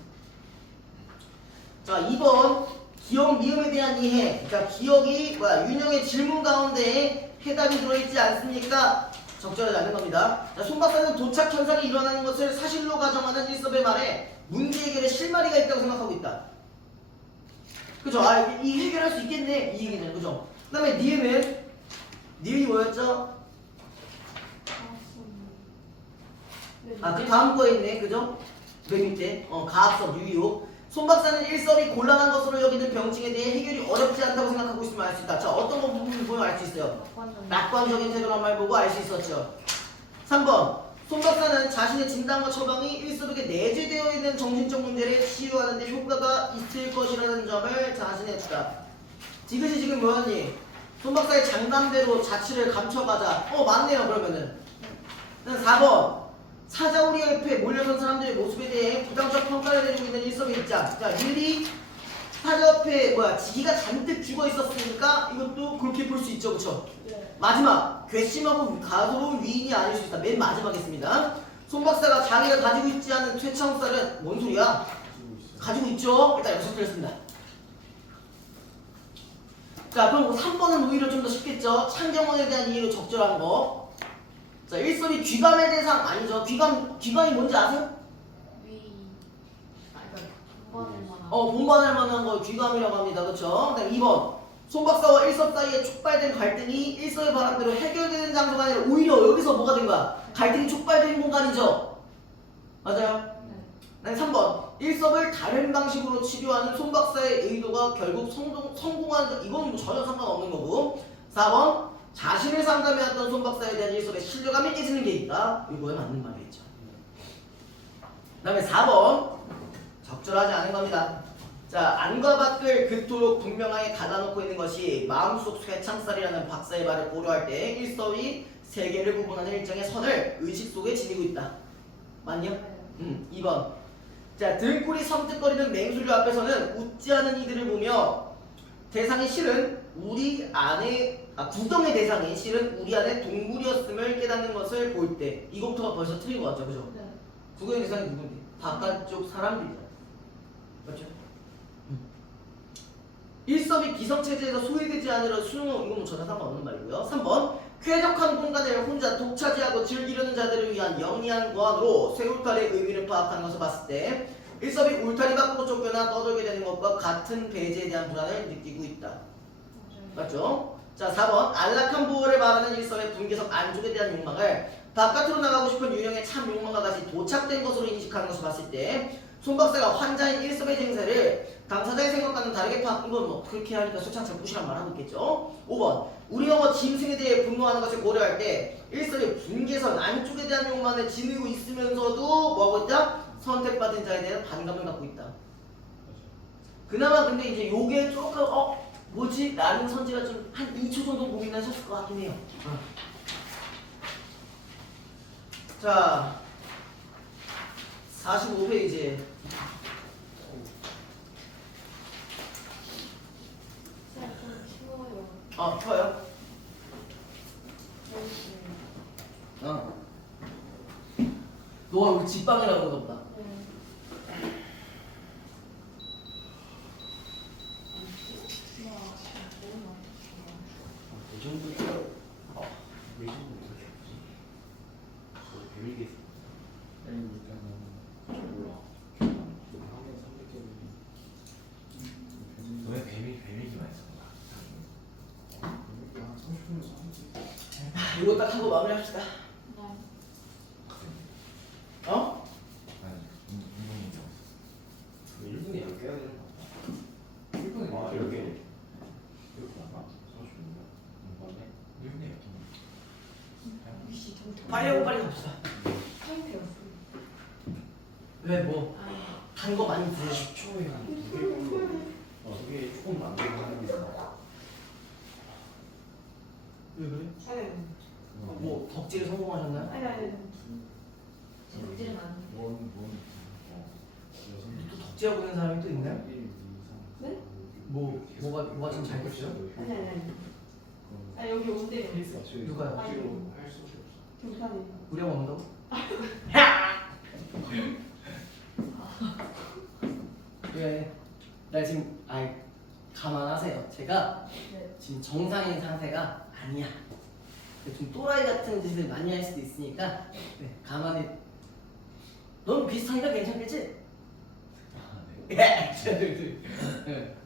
자, 2번 기억 미음에 대한 이해. 그러니까 기억이 윤영의 질문 가운데 해답이 들어있지 않습니까? 적절하지 않는 겁니다. 자, 손 박사는 도착 현상이 일어나는 것을 사실로 가정하는 일섭의 말에 문제 해결에 실마리가 있다고 생각하고 있다. 그죠? 이 해결할 수 있겠네 이 얘기는. 그죠? 그 다음에 니은이 뭐였죠? 그 다음 거에 있네. 그죠? 맨 밑에 가학적 유효. 손 박사는 일섭이 곤란한 것으로 여기는 병증에 대해 해결이 어렵지 않다고 생각하고 있으면 알 수 있다. 자, 어떤 거 부분 보면 알 수 있어요? 낙관적인 태도란 말 보고 알 수 있었죠. 3번 손 박사는 자신의 진단과 처방이 일섭에게 내재되어 있는 정신적 문제를 치유하는 데 효과가 있을 것이라는 점을 자신했다. 이것이 지금 뭐였니? 손 박사의 장담대로 자취를 감춰가자. 맞네요. 그러면은 4번 사자우리 옆에 몰려선 사람들의 모습에 대해 부당적 평가를 내리고 있는 일섭의 입장. 자, 일이 사자 옆에 지기가 잔뜩 죽어 있었으니까 이것도 그렇게 볼 수 있죠. 그쵸? 네. 마지막 괘씸하고 가소로운 위인이 아닐 수 있다. 맨 마지막에 있습니다. 손 박사가 자기가 가지고 있지 않은 쇠창살은 뭔 소리야? 가지고 있죠? 일단 여기서 틀렸습니다. 자, 그럼 3번은 오히려 좀 더 쉽겠죠? 창경원에 대한 이해로 적절한 거. 자, 일섭이 귀감의 대상 아니죠? 귀감이 뭔지 아세요? 그러니까 공부할 만한. 본관할 만한 걸 귀감이라고 합니다. 그렇죠? 그다음 2번. 손박사와 일섭 사이에 촉발된 갈등이 일섭의 바람대로 해결되는 장소가 아니라 오히려 여기서 뭐가 된 거야? 갈등이 촉발된 공간이죠? 맞아요? 네. 3번. 일섭을 다른 방식으로 치료하는 손박사의 의도가 결국 성공한 이건 뭐 전혀 상관없는 거고. 4번. 자신을 상담해왔던 손박사에 대한 일섭의 신뢰감이 깨지는 게 있다. 이거에 맞는 말이겠죠. 그 다음에 4번. 적절하지 않은 겁니다. 자, 안과 밖을 그토록 분명하게 가다놓고 있는 것이 마음속 쇠창살이라는 박사의 말을 고려할 때 일섭이 세계를 구분하는 일정의 선을 의식 속에 지니고 있다. 맞냐? 2번. 자, 등골이 섬뜩거리는 맹수류 앞에서는 웃지 않은 이들을 보며 대상이 실은 우리 안에 구경의 대상이 실은 우리 안에 동물이었음을 깨닫는 것을 볼 때 이것부터가 벌써 틀린 것 같죠, 그죠? 네. 구경의 대상이 누군데? 바깥쪽 사람들이잖아. 맞죠? 일섭이 기성체제에서 소외되지 않으려 수능은 이건 뭐 전혀 상관없는 말이고요. 3번. 쾌적한 공간을 혼자 독차지하고 즐기려는 자들을 위한 영리한 고안으로 쇠울타리의 의미를 파악하는 것을 봤을 때 일섭이 울타리 밖으로 쫓겨나 떠돌게 되는 것과 같은 배제에 대한 불안을 느끼고 있다. 맞죠? 자, 4번. 안락한 보호를 말하는 일섭의 분계석 안쪽에 대한 욕망을 바깥으로 나가고 싶은 유형의 참 욕망과 같이 도착된 것으로 인식하는 것을 봤을 때 손박사가 환자인 일섭의 증세를 당사자의 생각과는 다르게 파악. 이건 뭐 그렇게 하니까 소창철 부시란 말 하고 있겠죠. 5번. 우리 영어 짐승에 대해 분노하는 것을 고려할 때 일섭의 분계선 안쪽에 대한 욕망을 지니고 있으면서도 뭐하고 있다? 선택받은 자에 대한 반감을 갖고 있다. 그나마 근데 이제 요게 조금 뭐지? 라는 선지가 좀 한 2초 정도 고민하셨을 것 같긴 해요. 자, 45페이지. 쌤, 좀 쉬워요. 좋아요. 너가 우리 집방이라고 그러나 보다. 이 정도 이 정도 이렇게 없지. 베밀게 여기 일단은 몰라. 한개 300개를 왜 뱀일기만 했어? 한 30분에서 하지. 이거 딱 하고 마무리합시다. 운동인 줄 1분에 10개 해야 되는 거 1분에 10개. 이렇게 나가? 40분인가? 알았어. 1분에 이렇게. 빨리 하고 빨리 갑시다. 왜 뭐? 단 거 많이 드세요. 10초에 한 2개 정도. 그게 조금 안 되긴 하는데. 왜 그래? 쌤. 뭐 덕질에 성공하셨나요? 아니. 덕질은 안 돼. 또 덕질하고 있는 사람이 또 있나요? 네? 뭐가 좀 잘 됐어요? 아니, 여기 온대요. 누가요? 경찰이. 우리 형 온다고? 왜? 나 지금 감안하세요. 제가 네. 지금 정상인 상태가 아니야. 좀 또라이 같은 짓을 많이 할 수도 있으니까 가만히. 넌 비슷하니까 괜찮겠지? 네. 네.